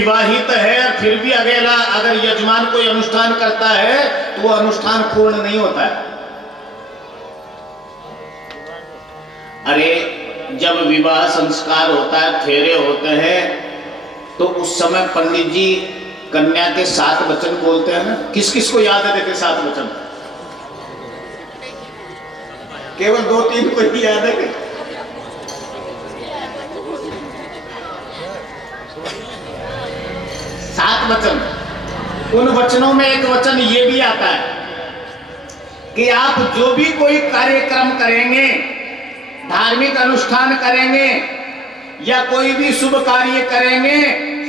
विवाहित है और फिर भी अकेला अगर यजमान कोई अनुष्ठान करता है तो वो अनुष्ठान पूर्ण नहीं होता है। अरे जब विवाह संस्कार होता है, फेरे होते हैं, तो उस समय पंडित जी कन्या के 7 वचन बोलते हैं ना। किस किस को याद है? देखे 7 वचन, केवल 2-3 को ही याद है। 7 वचन, उन वचनों में एक वचन ये भी आता है कि आप जो भी कोई कार्यक्रम करेंगे, धार्मिक अनुष्ठान करेंगे या कोई भी शुभ कार्य करेंगे,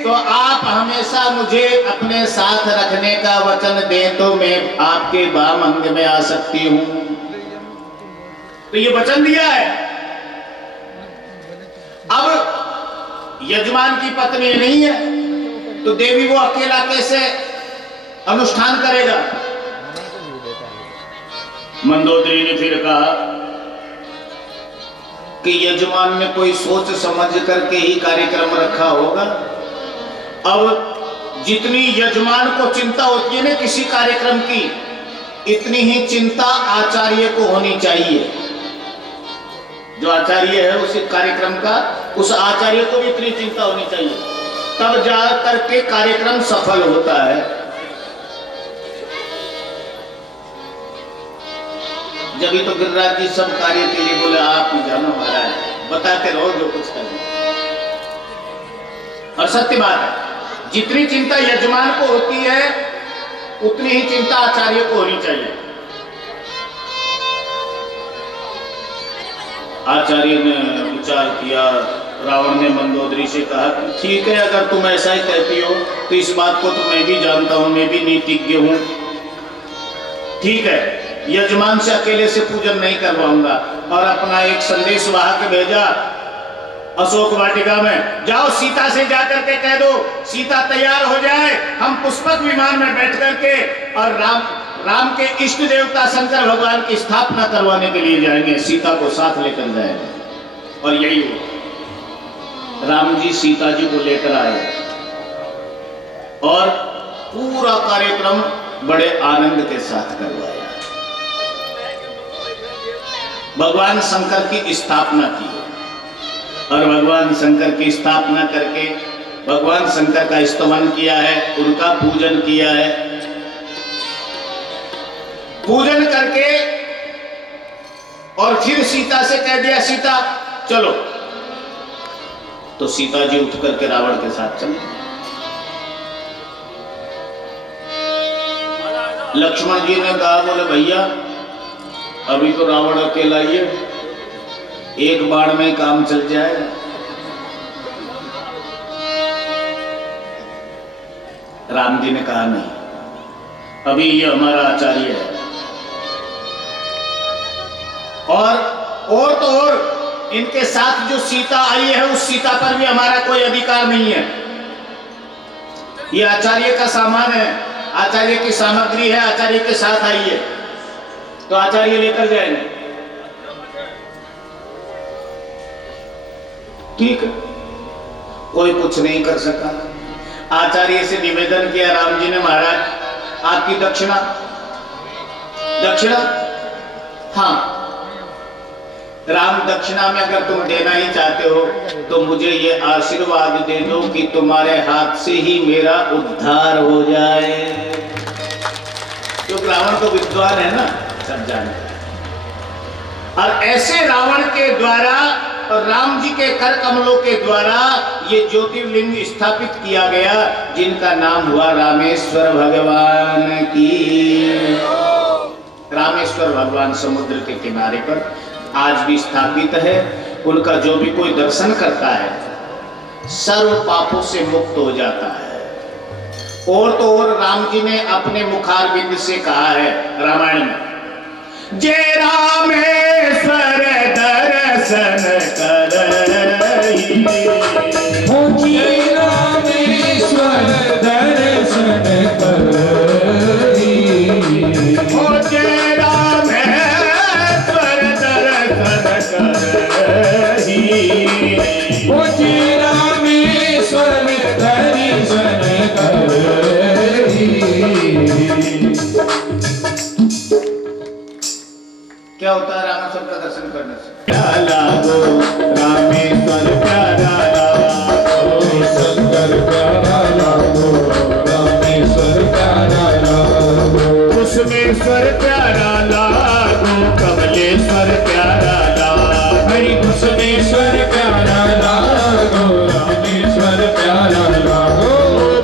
तो आप हमेशा मुझे अपने साथ रखने का वचन दें तो मैं आपके वाम अंग में आ सकती हूं। तो ये वचन दिया है। अब यजमान की पत्नी नहीं है तो देवी वो अकेला कैसे अनुष्ठान करेगा? मंदोदरी ने फिर कहा कि यजमान ने कोई सोच समझ करके ही कार्यक्रम रखा होगा। अब जितनी यजमान को चिंता होती है ना किसी कार्यक्रम की, इतनी ही चिंता आचार्य को होनी चाहिए। जो आचार्य है उस कार्यक्रम का, उस आचार्य को भी इतनी चिंता होनी चाहिए, तब जाकर के कार्यक्रम सफल होता है। जब तो गिरिराज जी सब कार्य के लिए बोले आप ही जानो महाराज, बताते रहो जो कुछ करें। और सत्य बात है, जितनी चिंता यजमान को होती है उतनी ही चिंता आचार्य को होनी चाहिए। आचार्य ने विचार किया। रावण ने मंदोदरी से कहा कि ठीक है, अगर तुम ऐसा ही कहती हो तो इस बात को तो मैं भी जानता हूं, मैं भी नीतिज्ञ हूं। ठीक है, यजमान से अकेले से पूजन नहीं करवाऊंगा। और अपना एक संदेश वाहक भेजा अशोक वाटिका में, जाओ सीता से जाकर के कह दो सीता तैयार हो जाए, हम पुष्पक विमान में बैठ करके और राम के इष्ट देवता शंकर भगवान की स्थापना करवाने के लिए जाएंगे, सीता को साथ लेकर जाएंगे। और यही हुआ, राम जी सीता जी को लेकर आए और पूरा कार्यक्रम बड़े आनंद के साथ करवाया। भगवान शंकर की स्थापना की और भगवान शंकर की स्थापना करके भगवान शंकर का स्तवन किया है, उनका पूजन किया है। पूजन करके और फिर सीता से कह दिया सीता चलो, तो सीता जी उठ करके रावण के साथ चले। लक्ष्मण जी ने कहा, बोले भैया अभी तो रावण अकेला ही है, एक बाण में काम चल जाएगा। राम जी ने कहा नहीं, अभी ये हमारा आचार्य है और तो और इनके साथ जो सीता आई है उस सीता पर भी हमारा कोई अधिकार नहीं है। ये आचार्य का सामान है, आचार्य की सामग्री है, आचार्य के साथ आई है तो आचार्य लेकर जाएंगे। ठीक है, कोई कुछ नहीं कर सका। आचार्य से निवेदन किया राम जी ने, महाराज आपकी दक्षिणा। हाँ राम, दक्षिणा में अगर तुम देना ही चाहते हो तो मुझे ये आशीर्वाद दे दो कि तुम्हारे हाथ से ही मेरा उद्धार हो जाए। क्योंकि रावण तो विद्वान है ना, सब जानते हैं। और ऐसे रावण के द्वारा और राम जी के कर कमलों के द्वारा ये ज्योतिर्लिंग स्थापित किया गया, जिनका नाम हुआ रामेश्वर भगवान की। रामेश्वर भगवान समुद्र के किनारे पर आज भी स्थापित है। उनका जो भी कोई दर्शन करता है सर्व पापों से मुक्त हो जाता है। और तो और राम जी ने अपने मुखारविंद से कहा है रामायण में, जय रामेश्वर दर्शन करहि, हो जय रामेश्वर दर्शन करहि, हो जय रामेश्वर दर्शन करहि, हो जय रामेश्वर दर्शन करही। क्या होता है रामेश्वर का दर्शन करने से? प्यारा गो रामेश्वर प्यारा लागो, शंकर प्यारा लागो, रामेश्वर प्यारा लागो, कुसुमेश्वर प्यारा लागो, कमलेश्वर प्यारा लागो, हरि कुसुमेश्वर प्यारा लागो, रामेश्वर प्यारा लागो,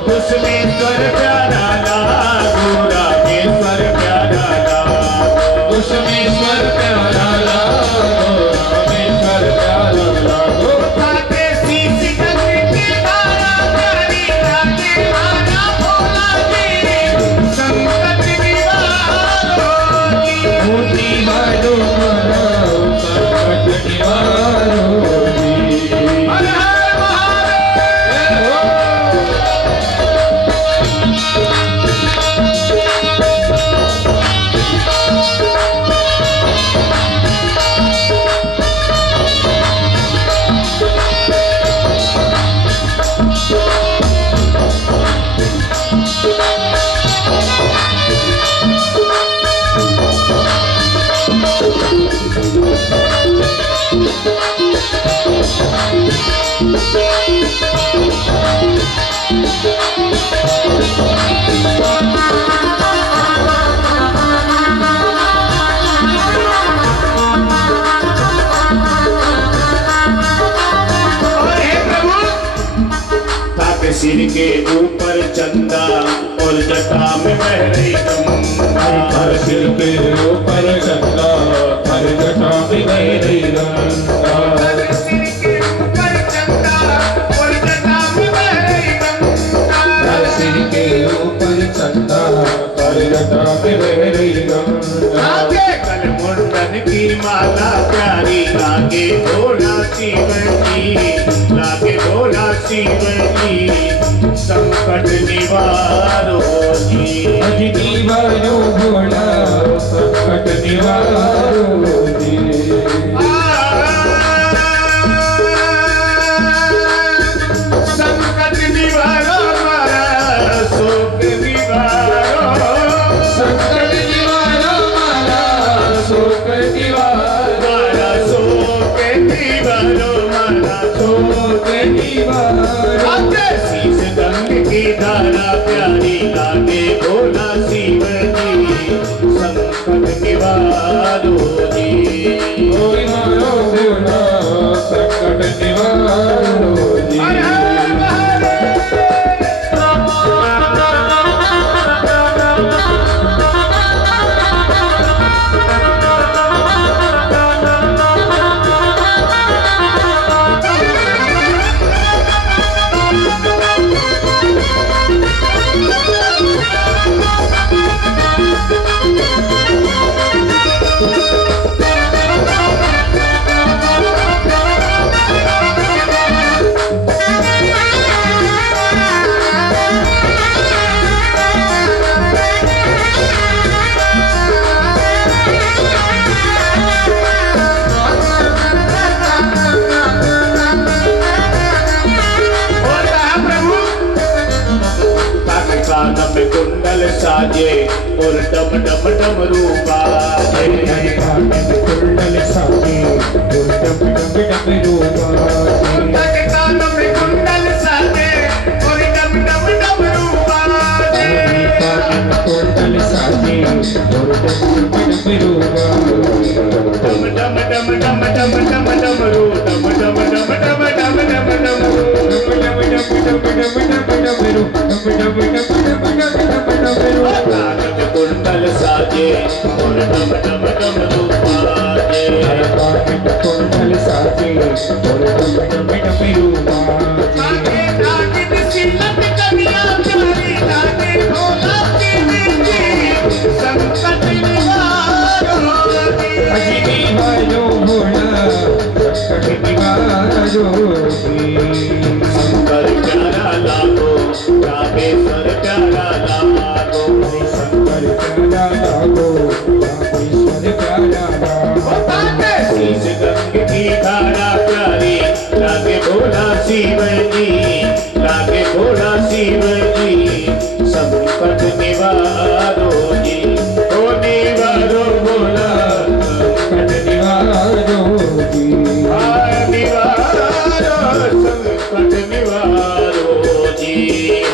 कुसुमेश्वर प्यारा लागो, रामेश्वर प्यारा लागो, कुसुमेश्वर प्यारा लागो, रामेश्वर प्यारा लागो। ताके शीश गंग की धारा प्यारी लागे आना भोला जी, संकट निवारो जी। मोती बाजो मारा संकट निवारो जी। हर हर महादेव। ताके सिर के ऊपर चंदा और जटा में बह रही गंगा, हर सिर के ऊपर चंदा, हर जटा में बह रही गंगा। ताके सिर के ऊपर चंदा और जटा में बह रही गंगा, हर सिर के ऊपर चंदा, हर जटा में बह रही गंगा। आगे कल मुंडन की माला प्यारी लागे भोला शिव जी, लागे भोला शिव जी, संकट निवारो जी। अजी निवारो भोला संकट निवारो जी। संकट निवारो मारा शोक निवारो, संकट निवारो मारा शोक निवारो, मारा शोक निवारो, मारा शोक निवारो। आगे शीश गंग की धारा प्यारी लागे भोला शिव जी, संकट निवारो जी। कोई मारो भोला संकट निवारो जी। हर हर कुंडल साजे और डम डम डम रूपा कुंडल साजे और डम डम डम रूपा कानों में कुंडल साजे और डम डम डम रूपा कुंडल साजे और डम डम रूपा डम डम डम डम डम डम डम रू डम डम डम डम डम डम डम रू कानों में कुंडल साजे और डम डम डम रूपा कुंडल साजे और डम डम डम रूपा लागे लागे सिलत कन्या प्यारी लागे भोला की बेटी संकट निवारो अजी निवारो भोला संकट निवारो शंकर प्यारा लागो रामेश्वर प्यारा लागो शंकर प्यारा लागो रामेश्वर प्यारा लागो ताके शीश गंग की धारा प्यारी लागे भोला शिव जी, लागे भोला शिव जी, संकट निवारो जी, ओ निवारो भोला संकट निवारो जी। निवारो संकट निवारो जी,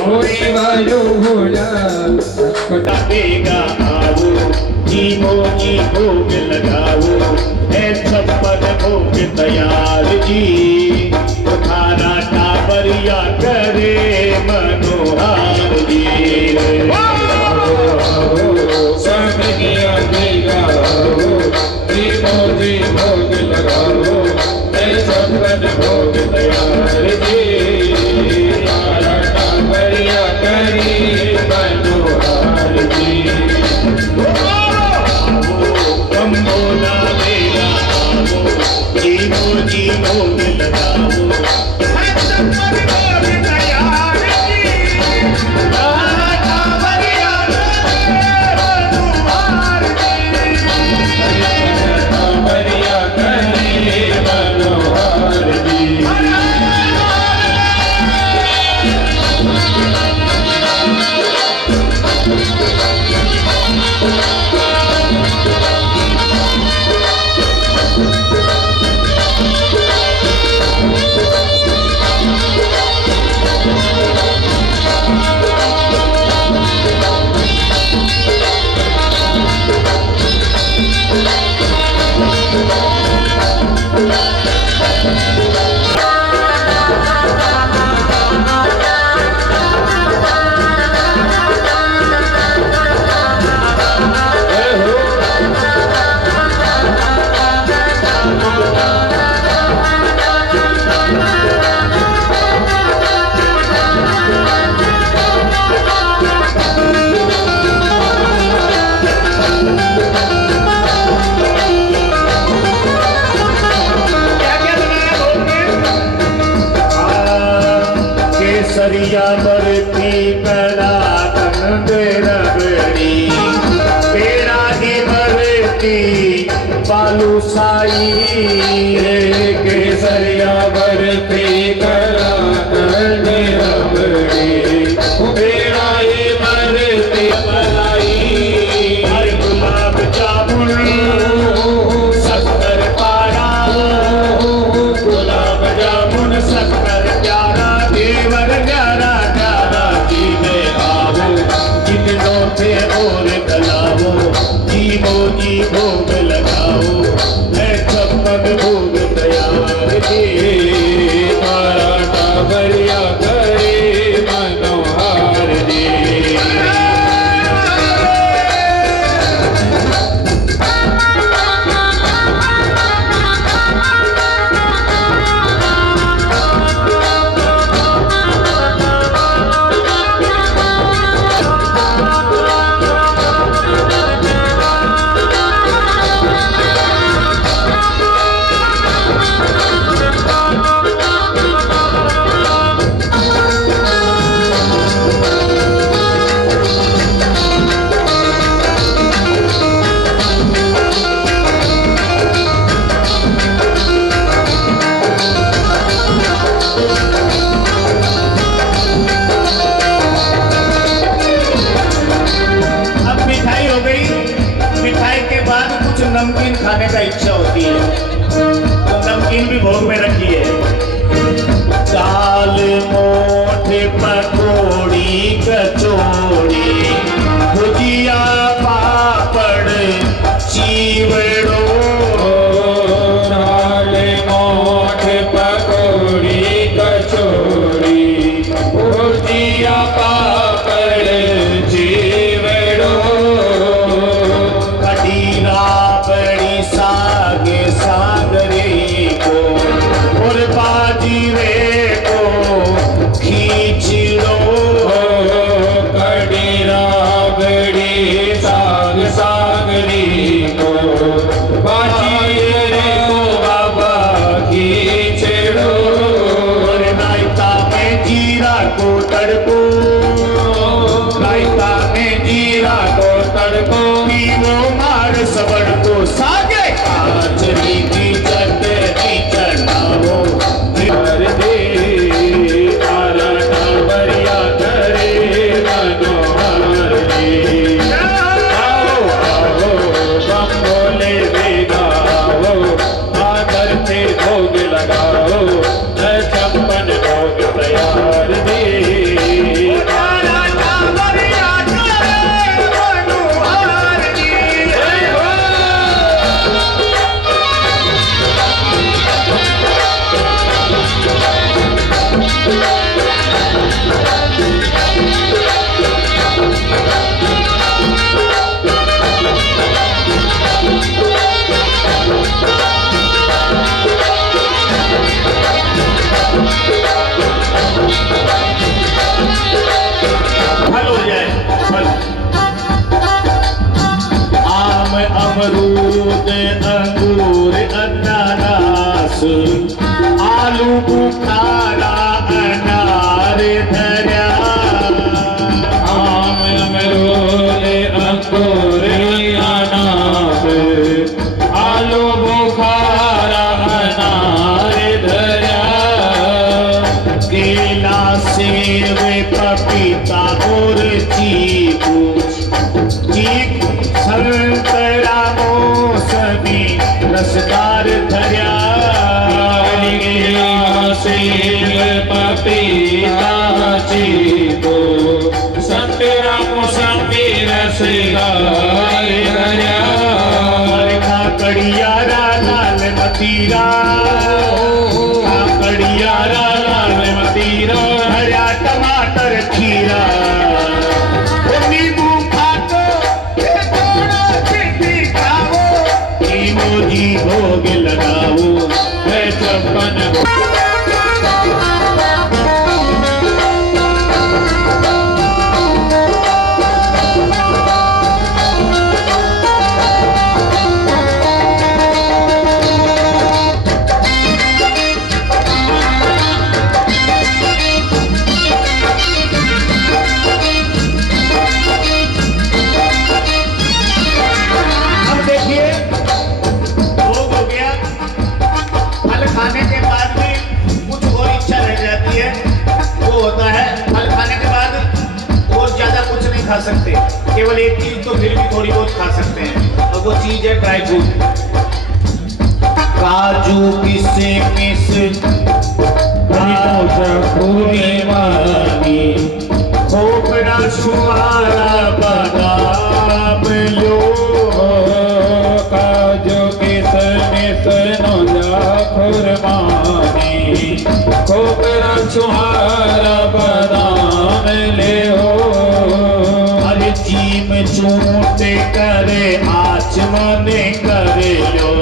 ओ निवारो भोला संकट देगा आओ जीवो जी भोग लगाओ, है छप्पन भोग तैयार जी, तो खाना टाबरिया करे मनोहार जी। सब किया देगा जीवो जी भोग लगाओ, ऐ छप्पन भोग तैयार जी, खाना टाबरिया करे मनोहार जी। बोला देगा आओ जीवो जी भोग लगाओ, है छप्पन भोग तैयार जी, खाना टाबरिया करे मनोहार जी। टाबरिया करे मनोहार जी। केसरिया बर्फी कड़ा कंद रबड़ी, पेड़ा की बर्फी बालूशाही, केसरिया बर्फी कड़ा कंद रबड़ी, पेड़ा ये बर्फी मलाई, हर गुलाब जामुन शक्कर पारा, गुलाब जामुन शक्कर प्यारा, देवर प्यारा प्यारा जी में आओ, जितनों से और गलाओ, जीवो जी भोग लगाओ, है छप्पन भोग तैयार जी, मारा टाबरिया करे मनोहार जी। अब मिठाई हो गई, मिठाई के बाद कुछ नमकीन खाने का इच्छा होती है, तो नमकीन भी भोग में रखी है। दाल मोठ पकौड़ी कचौड़ी भुजिया पापड़ चीवड़ो, दाल मोठ पकौड़ी कचौड़ी भुजिया पापड़ चिवड़ो, कड़ी राबड़ी साग सागरे को और बाजीरे को खींच लो, कड़ी राबड़ी साग सागरी को बाजीरे को बाबा खींचड़ो, और नायता में जीरा को तड़को, नायता में जीरा को तड़को, पीवो मार सबड़ को सागे काचरी की चटनी चढ़ाओ, हर दे मारा टाबरिया करे मनोहार बुखारा अनार धर्या आम अमरूद अंगूर अनार आलू बुखारा अनार धर्या केला सेब पपीता और चीकू संतरा मौसमी रसदार धर्या सेब पपीता चीकू संतरा मौसमी रसदार धर्या कड़ियारा लाल मतीरा कड़ियारा लाल मतीरा हरा टमाटर खीरा नींबू खाओ थोड़ा चिट्ठी खाओ जी भोग लगाओ है छप्पन खाने के बाद भी कुछ और इच्छा रह जाती है, वो होता है फल खाने के बाद और ज्यादा कुछ नहीं खा सकते, केवल एक चीज तो फिर भी थोड़ी बहुत खा सकते हैं और वो चीज है ड्राई फ्रूट। काजू किशमिश खोपरा छुआरा बादाम लो काजू किशमिश नौला खुरमानी खोपरा छुहारा बादाम ले हो अरे जीम चूटे करे आचमन करे लो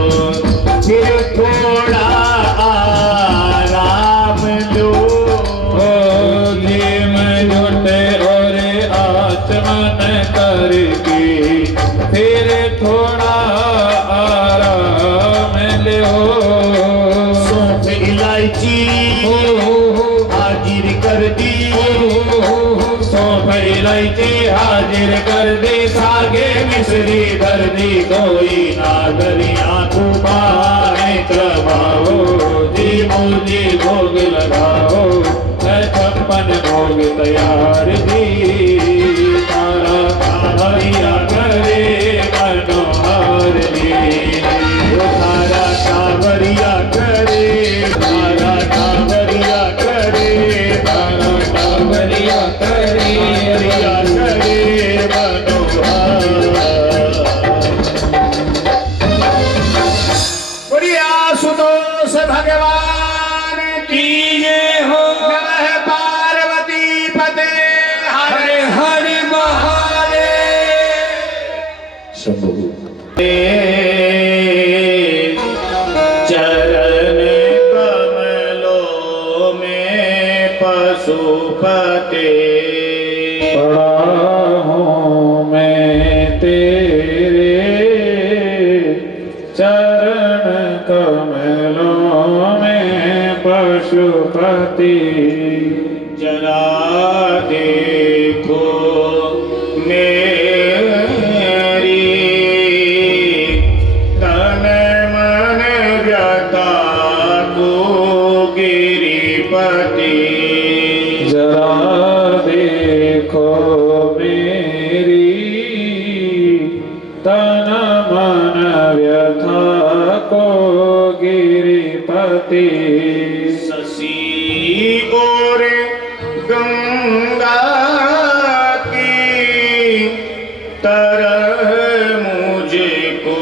फिर थोड़ा आराम लो जीम झूठे और आचमन करके फिर थोड़ा आराम लो सौंफ इलायची हाजिर कर दी सौंफ इलायची हाजिर कर दी सागे मिश्री धर दी कोई ना दरिया तुम्हारे क्रमाओ जी मुझे भोग लगाओ है छप्पन भोग तैयार जी तारा कावरिया करे मनोहर जी तारा कावरिया करे तारा कावरिया करे तारा कावरिया करे कावरिया करे बढ़िया सुतोष भगवान की जय हो नमः पार्वती पते हरे हरि महादेव शंभु चरण कमलों में पशुपते पड़ा हूँ मैं तेरे चरण कमलों में पशुपति जरा देखो मेरी तन मन व्यथा को गिरिपति जरा देखो मेरी तन मन व्यथा को गिरिपति शशि और गंगा की तरह मुझको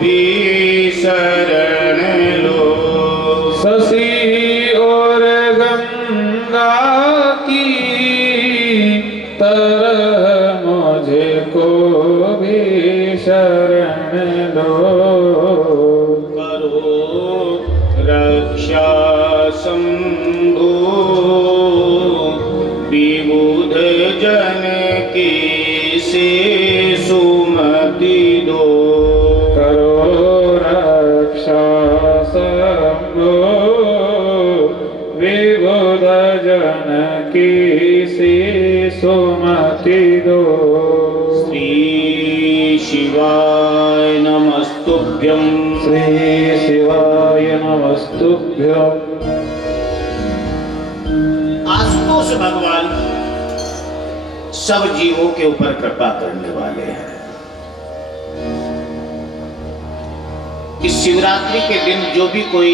भी शरण लो शशि और गंगा की तरह मुझे को भी शरण लो करो रक्षा शंभु विबुध जन की से सुमति दो करो रक्षा शंभो मति दो। श्री शिवाय नमस्तुभ्यं। श्री शिवाय नमस्तुभ्यं। आशुतोष भगवान सब जीवों के ऊपर कृपा करने वाले हैं। इस शिवरात्रि के दिन जो भी कोई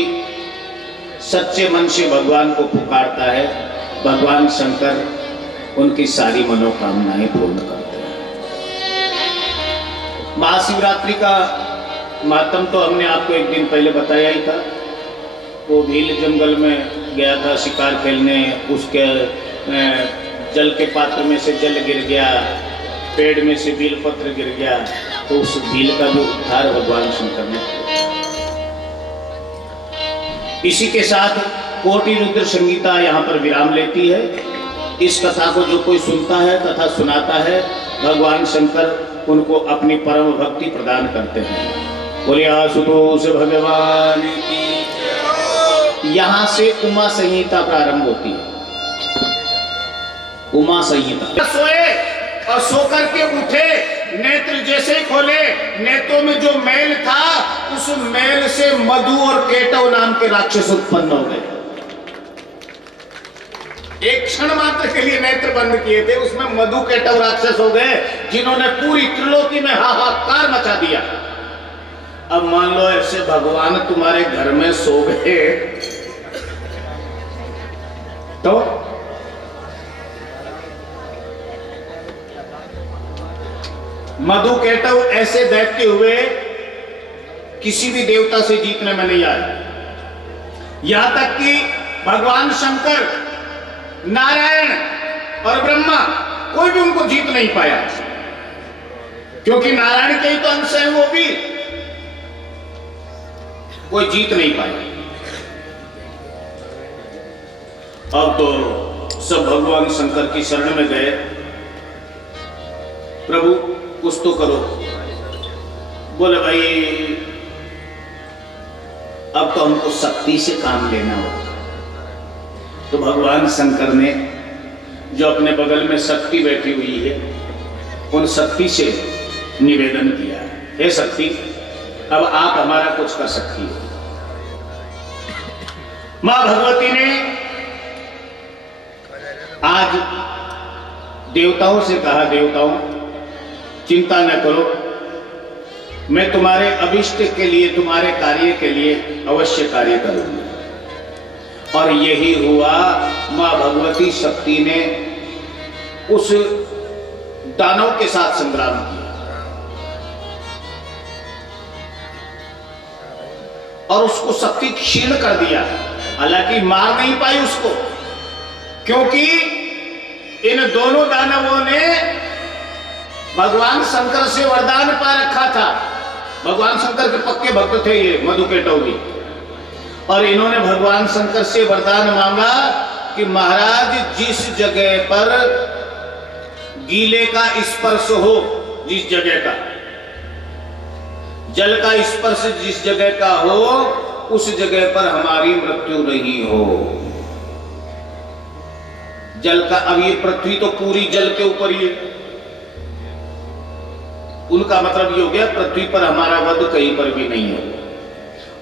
सच्चे मन से भगवान को पुकारता है, भगवान शंकर उनकी सारी मनोकामनाएं पूर्ण करते हैं। महाशिवरात्रि का मातम तो हमने आपको एक दिन पहले बताया ही था। वो भील जंगल में गया था शिकार खेलने, उसके जल के पात्र में से जल गिर गया, पेड़ में से बील पत्र गिर गया, तो उस भील का भी उद्धार भगवान शंकर ने किया। इसी के साथ कोटि रुद्र संगीता यहाँ पर विराम लेती है। इस कथा को जो कोई सुनता है, कथा सुनाता है, भगवान शंकर उनको अपनी परम भक्ति प्रदान करते हैं। बोलिए आशुतोष भगवान की। यहाँ से उमा संहिता प्रारंभ होती है। उमा संहिता। सोए और सोकर के उठे, नेत्र जैसे खोले, नेत्रों में जो मैल था उस मैल से मधु और केटव नाम के राक्षस उत्पन्न हो गए। एक क्षण मात्र के लिए नेत्र बंद किए थे, उसमें मधु केटव राक्षस हो गए, जिन्होंने पूरी त्रिलोकी में हाहाकार मचा दिया। अब मान लो ऐसे भगवान तुम्हारे घर में सो गए तो मधु केटव ऐसे दैत्य हुए, किसी भी देवता से जीतने में नहीं आए। यहां तक कि भगवान शंकर, नारायण और ब्रह्मा कोई भी उनको जीत नहीं पाया, क्योंकि नारायण के ही तो अंश है, वो भी कोई जीत नहीं पाया। अब तो सब भगवान शंकर की शरण में गए, प्रभु कुछ तो करो। बोले भाई अब तो हमको शक्ति से काम लेना होगा। तो भगवान शंकर ने जो अपने बगल में शक्ति बैठी हुई है, उन शक्ति से निवेदन किया, हे शक्ति अब आप हमारा कुछ कर सकती हो। मां भगवती ने आज देवताओं से कहा, देवताओं चिंता न करो, मैं तुम्हारे अभिष्ट के लिए, तुम्हारे कार्य के लिए अवश्य कार्य करूंगी। और यही हुआ। मां भगवती शक्ति ने उस दानव के साथ संग्राम किया और उसको शक्ति क्षीण कर दिया। हालांकि मार नहीं पाई उसको, क्योंकि इन दोनों दानवों ने भगवान शंकर से वरदान पा रखा था। भगवान शंकर के पक्के भक्त थे ये मधु केटव भी, और इन्होंने भगवान शंकर से वरदान मांगा कि महाराज जिस जगह पर गीले का स्पर्श हो, जिस जगह का जल का स्पर्श जिस जगह का हो, उस जगह पर हमारी मृत्यु नहीं हो। जल का, अब ये पृथ्वी तो पूरी जल के ऊपर ही है, उनका मतलब ये हो गया पृथ्वी पर हमारा वध कहीं पर भी नहीं हो,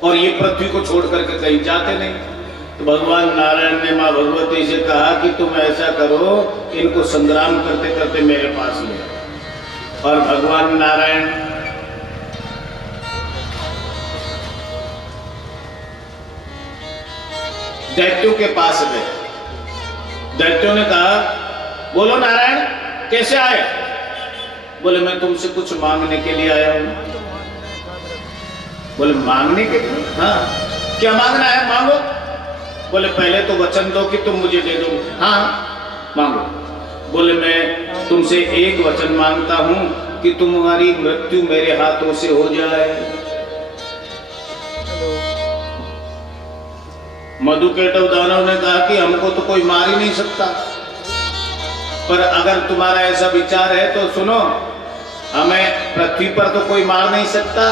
और ये पृथ्वी को छोड़ करके कहीं जाते नहीं। तो भगवान नारायण ने मां भगवती से कहा कि तुम ऐसा करो, इनको संग्राम करते करते मेरे पास ले। और भगवान नारायण दैत्यों के पास गए। दैत्यों ने कहा, बोलो नारायण कैसे आए? बोले मैं तुमसे कुछ मांगने के लिए आया हूं। बोले मांगने के लिए? हाँ, क्या मांगना है? मांगो। बोले पहले तो वचन दो कि तुम मुझे दे दो। हाँ मांगो। बोले मैं तुमसे एक वचन मांगता हूं कि तुम्हारी मृत्यु मेरे हाथों से हो जाए। मधु केटव दानव ने कहा कि हमको तो कोई मार ही नहीं सकता, पर अगर तुम्हारा ऐसा विचार है तो सुनो, हमें पृथ्वी पर तो कोई मार नहीं सकता,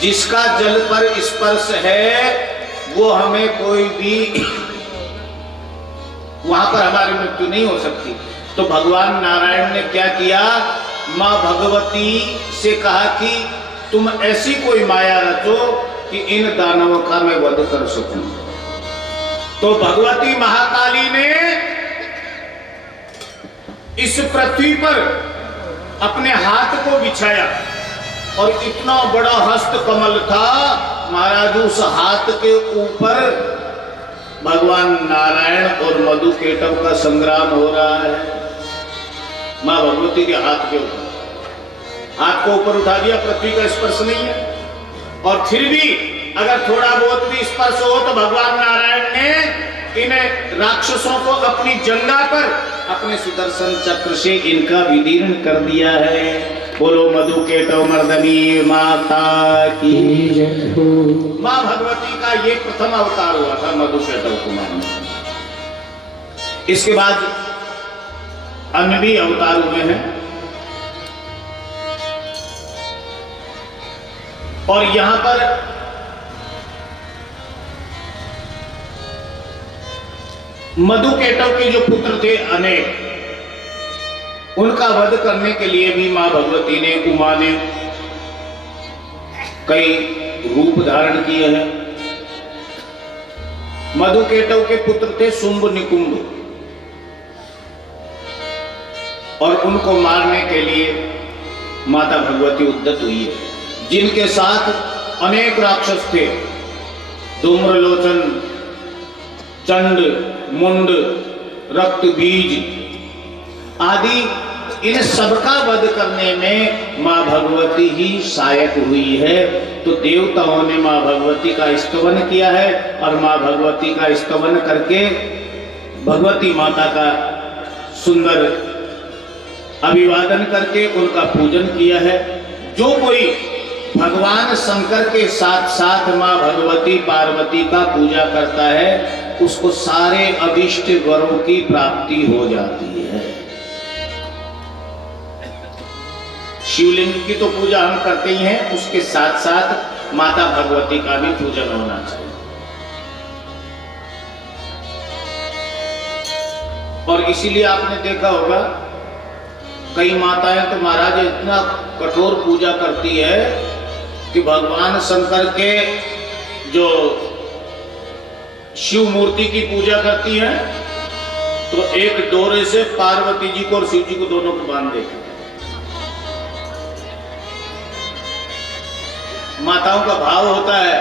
जिसका जल पर स्पर्श है वो हमें कोई भी, वहां पर हमारी मृत्यु नहीं हो सकती। तो भगवान नारायण ने क्या किया, मां भगवती से कहा कि तुम ऐसी कोई माया रचो कि इन दानवों का मैं वध कर सकूं। तो भगवती महाकाली ने इस पृथ्वी पर अपने हाथ को बिछाया और इतना बड़ा हस्त कमल था महाराज, उस हाथ के ऊपर भगवान नारायण और मधुकेटव का संग्राम हो रहा है। मां भगवती के हाथ के ऊपर, हाथ को ऊपर उठा दिया, पृथ्वी का स्पर्श नहीं है, और फिर भी अगर थोड़ा बहुत भी स्पर्श हो तो भगवान नारायण ने इन राक्षसों को अपनी जंगा पर अपने सुदर्शन चक्र से इनका विदीर्ण कर दिया है। बोलो मधुकेटव मर्दनी माता की जय हो। मां भगवती का ये प्रथम अवतार हुआ था मधुकेटव कुमार में। इसके बाद अन्य भी अवतार हुए हैं, और यहां पर मधुकेटव के जो पुत्र थे अनेक, उनका वध करने के लिए भी मां भगवती ने, उमा ने कई रूप धारण किए हैं। मधुकेटव के पुत्र थे शुंभ निकुंभ, और उनको मारने के लिए माता भगवती उद्यत हुई है, जिनके साथ अनेक राक्षस थे, धूम्रलोचन, चंड, मुंड, रक्त बीज आदि। इन सबका वध करने में मां भगवती ही सहायक हुई है। तो देवताओं ने मां भगवती का स्तवन किया है, और मां भगवती का स्तवन करके भगवती माता का सुंदर अभिवादन करके उनका पूजन किया है। जो कोई भगवान शंकर के साथ साथ मां भगवती पार्वती का पूजा करता है, उसको सारे अभिष्ट वरों की प्राप्ति हो जाती है। शिवलिंग की तो पूजा हम करते ही हैं, उसके साथ साथ माता भगवती का भी पूजन होना चाहिए। और इसीलिए आपने देखा होगा कई माताएं तो महाराज इतना कठोर पूजा करती है कि भगवान शंकर के जो शिव मूर्ति की पूजा करती हैं, तो एक डोरे से पार्वती जी को और शिव जी को दोनों को बांध देती है। माताओं का भाव होता है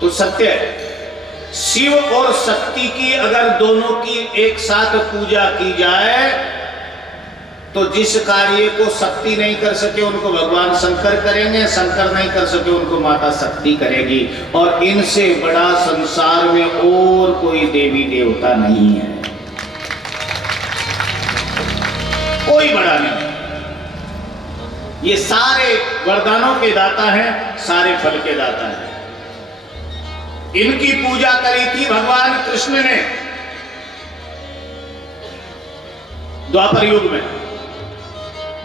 तो सत्य है। शिव और शक्ति की अगर दोनों की एक साथ पूजा की जाए तो जिस कार्य को शक्ति नहीं कर सके उनको भगवान शंकर करेंगे, शंकर नहीं कर सके उनको माता शक्ति करेगी। और इनसे बड़ा संसार में और कोई देवी देवता नहीं है, कोई बड़ा नहीं। ये सारे वरदानों के दाता हैं, सारे फल के दाता हैं। इनकी पूजा करी थी भगवान कृष्ण ने द्वापर युग में।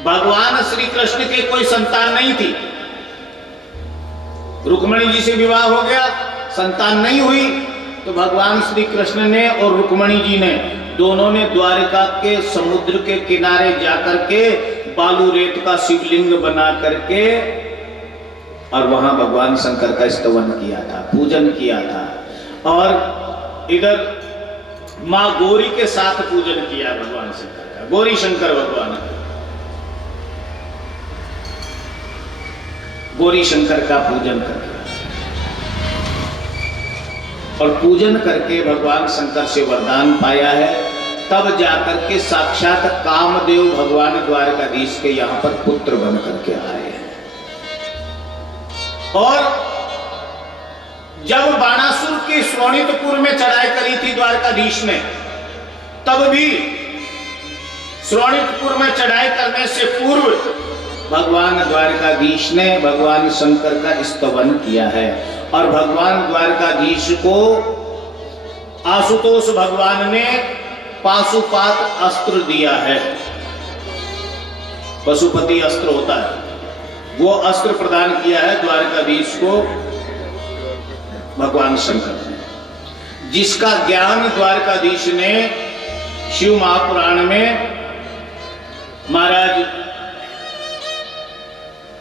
भगवान श्री कृष्ण के कोई संतान नहीं थी, रुक्मणी जी से विवाह हो गया, संतान नहीं हुई, तो भगवान श्री कृष्ण ने और रुक्मणी जी ने दोनों ने द्वारिका के समुद्र के किनारे जाकर के बालू रेत का शिवलिंग बना करके और वहां भगवान शंकर का स्तवन किया था, पूजन किया था। और इधर मां गौरी के साथ पूजन किया भगवान शंकर का, गौरी शंकर भगवान का, गौरी शंकर का पूजन करके और पूजन करके भगवान शंकर से वरदान पाया है। तब जाकर के साक्षात कामदेव भगवान द्वारकाधीश के यहां पर पुत्र बन करके आए हैं। और जब बाणासुर के श्रोणितपुर में चढ़ाई करी थी द्वारकाधीश ने, तब भी श्रोणितपुर में चढ़ाई करने से पूर्व भगवान द्वारकाधीश ने भगवान शंकर का स्तवन किया है। और भगवान द्वारकाधीश को आशुतोष भगवान ने पाशुपात अस्त्र दिया है, पशुपति अस्त्र होता है, वो अस्त्र प्रदान किया है द्वारकाधीश को भगवान शंकर ने, जिसका ज्ञान द्वारकाधीश ने शिव महापुराण में महाराज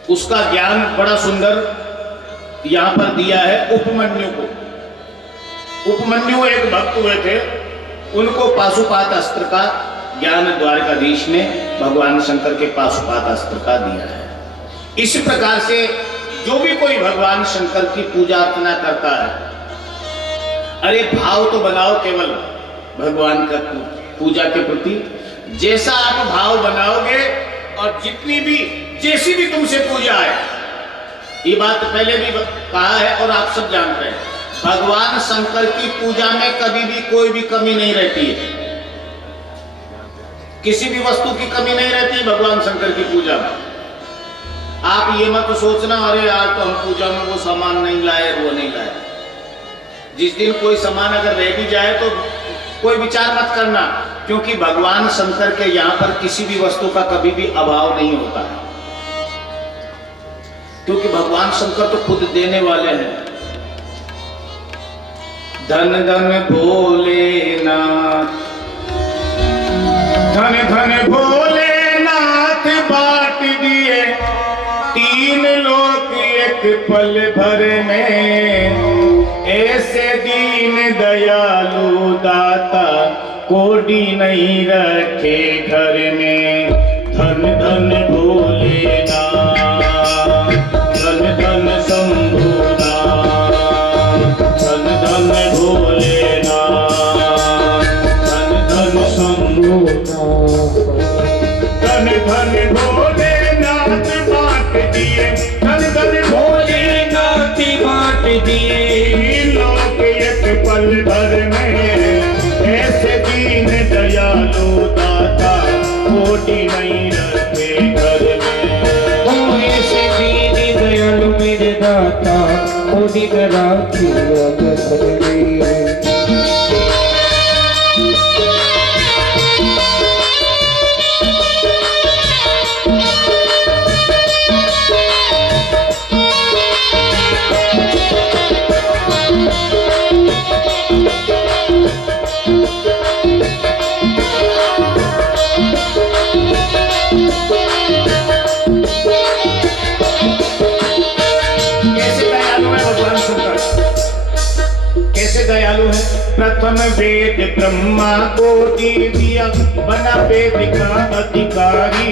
उसका ज्ञान बड़ा सुंदर यहां पर दिया है उपमन्यु को। उपमन्यु एक भक्त हुए थे, उनको पाशुपात अस्त्र का ज्ञान द्वारकाधीश ने भगवान शंकर के पाशुपात अस्त्र का दिया है। इस प्रकार से जो भी कोई भगवान शंकर की पूजा अर्चना करता है, अरे भाव तो बनाओ केवल भगवान का पूजा के प्रति। जैसा आप भाव बनाओगे और जितनी भी जैसी भी तुमसे पूजा है, ये बात पहले भी कहा है और आप सब जानते हैं, भगवान शंकर की पूजा में कभी भी कोई भी कमी नहीं रहती है। किसी भी वस्तु की कमी नहीं रहती भगवान शंकर की पूजा में। आप ये मत सोचना अरे यार तो हम पूजा में वो सामान नहीं लाए, वो नहीं लाए। जिस दिन कोई सामान अगर रह भी जाए तो कोई विचार मत करना, क्योंकि भगवान शंकर के यहाँ पर किसी भी वस्तु का कभी भी अभाव नहीं होता है, क्योंकि भगवान शंकर तो खुद देने वाले हैं। धन धन भोलेनाथ, धन धन भोलेनाथ बांट दिए तीन लोक एक पल भर में। ऐसे दीन दयालु दाता कोडी नहीं रखे घर में। धन धन भोलेनाथ, धन धन शंभुनाथ, धन धन भोलेनाथ, धन धन शंभुनाथ। धन धन भोलेनाथ बांट दिए, धन धन भोलेनाथ बांट दिए लोग एक पल भर में। ऐसे दीन दयालु दाता कोटि नहीं रखे घर में। ऐसे दीन दयालु मेरे दाता कोटि न राखे घर में। दयालु है। प्रथम वेद ब्रह्मा को दे दिया, बना वेद का अधिकारी।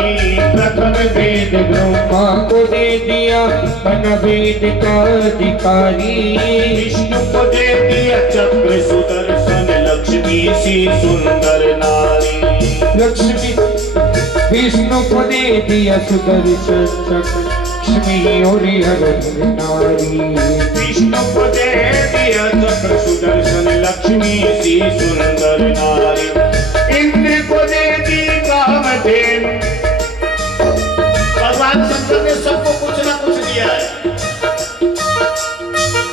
प्रथम वेद ब्रह्मा को दे दिया, बना वेद का अधिकारी। विष्णु को दे दिया चक्र सुदर्शन, लक्ष्मी सी सुंदर नारी। लक्ष्मी विष्णु को दे दिया सुदर्शन चक्र, लक्ष्मी और हर नारी। विष्णु को दे दिया चक्र सुदर्शन, लक्ष्मी सी सुंदर नारी। इंद्र को दे दी कामधेनु। भगवान शंकर ने सबको कुछ ना कुछ दिया है।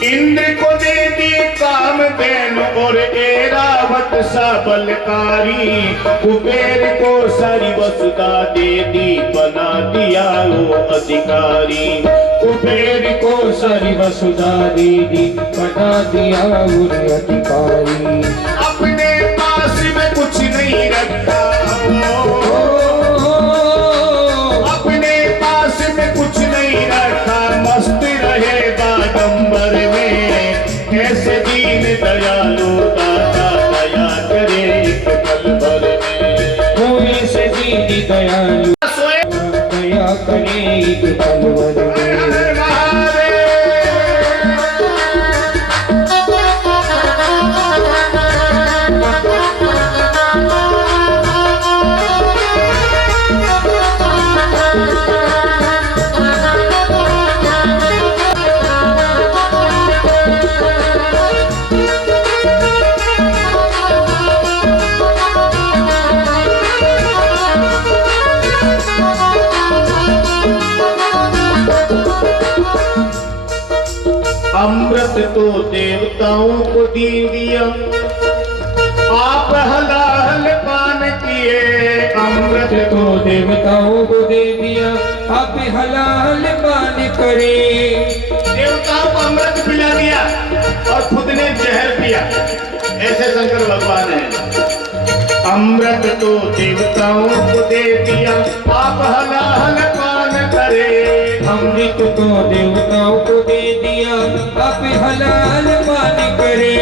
इंद्र को दे दी कामधेनु और ऐरावत सा बलकारी। कुबेर को सारी वसुधा दे दी, बना दिया वो अधिकारी। कुबेर को सारी वसुधा दे दी, बना दिया वो अधिकारी। अपने पास में कुछ नहीं रखा, अपने पास में कुछ नहीं रखा, मस्त रहे बाडंबर में। ऐसे दीन दयालु दाता दया करे एक पल भर में। कोई से दीन दयालु दया करे एक पल भर में। अमृत तो देवताओं को दे दिया, आप हलाल पान किए। अमृत तो देवताओं को दे दिया, आप हलाल पान करे। देवताओं को अमृत पिला दिया और खुद ने जहर पिया। ऐसे शंकर भगवान है। अमृत तो देवताओं को दे दिया, आप हलाहल पान करे। अमृत तो देवताओं को दे दिया, आप हलाल पान करे।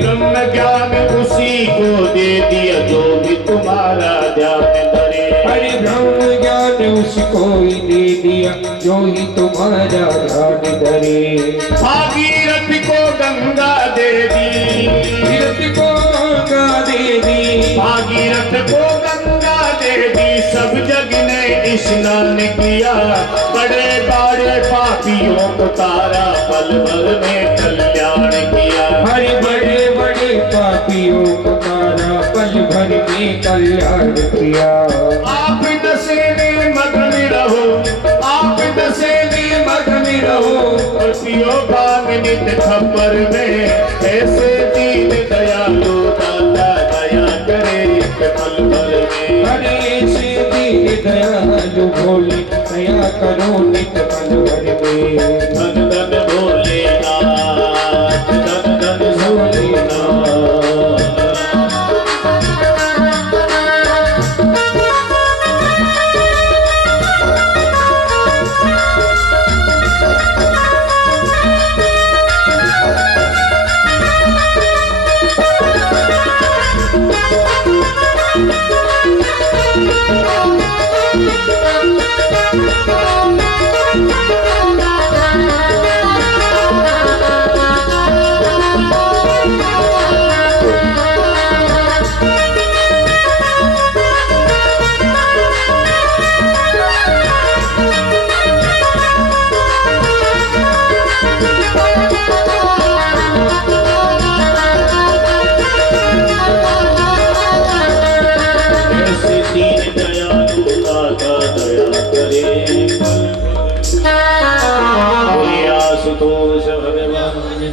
ब्रह्म ज्ञान उसी को दे दिया, जो भी तुम्हारा ध्यान धरे। अरे ब्रह्म ज्ञान उसको ही दे दिया, जो ही तुम्हारा ध्यान धरे। भागीरथ को गंगा दे दी, तीर्थ को गंगा दे दी, भागीरथ को गंगा दे दी। सब जग ने स्नान किया, बड़े बड़े पापियों को तारा, पल भर में कल्याण किया। हरि बड़े बड़े पापियों को तारा, पल भर में कल्याण किया। आप दशे में मगन रहो, आप दशे में मगन रहो, और पियो भांग नित खबर में। ऐसे दीन दयालु दाता दया करे एक पल भर में। हरे से दीन दयालु भोले, दया करो नित पल भर में। धन धन भोलेनाथ, धन धन भोलेनाथ।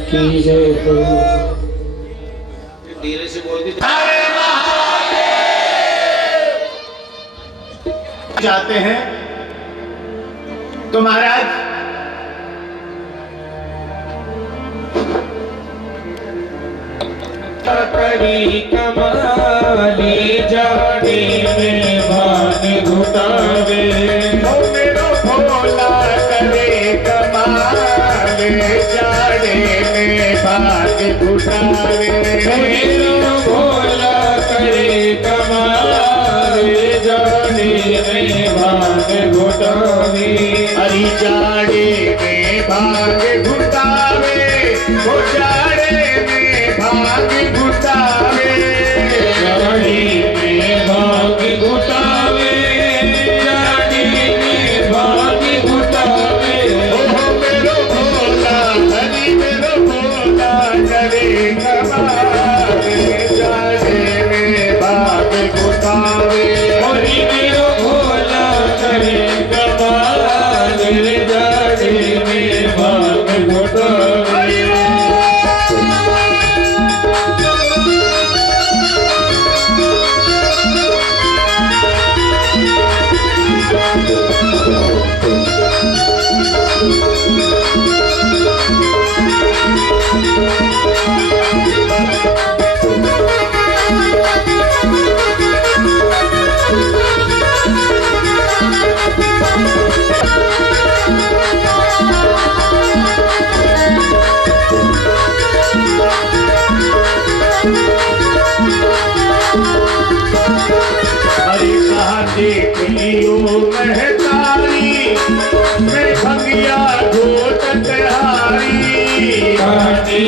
की जय हो। धीरे से बोल दी जाते हैं तो महाराज करी कमाली जाने में भाग घुटावे। मेरो भोला करे कमाले, जाने में भाग घुटावे। मेरो भोला करे कमाले, जाने में भाग घुटावे। हरि जाड़े में भाग घुटावे, वो जाड़े में भाग घुटावे। जाने में भाग घुटावे, जाने में भाग घुटावे। ओ मेरो भोला, हरि मेरो भोला करे कमाले, जाड़े में भाग घुटावे। हरि मेरो भोला करे कमाले, जाने में भाग घुटावे। अरे कहाँ देख लियो महतारी, मैं भगिया घोट तिहारी। काटी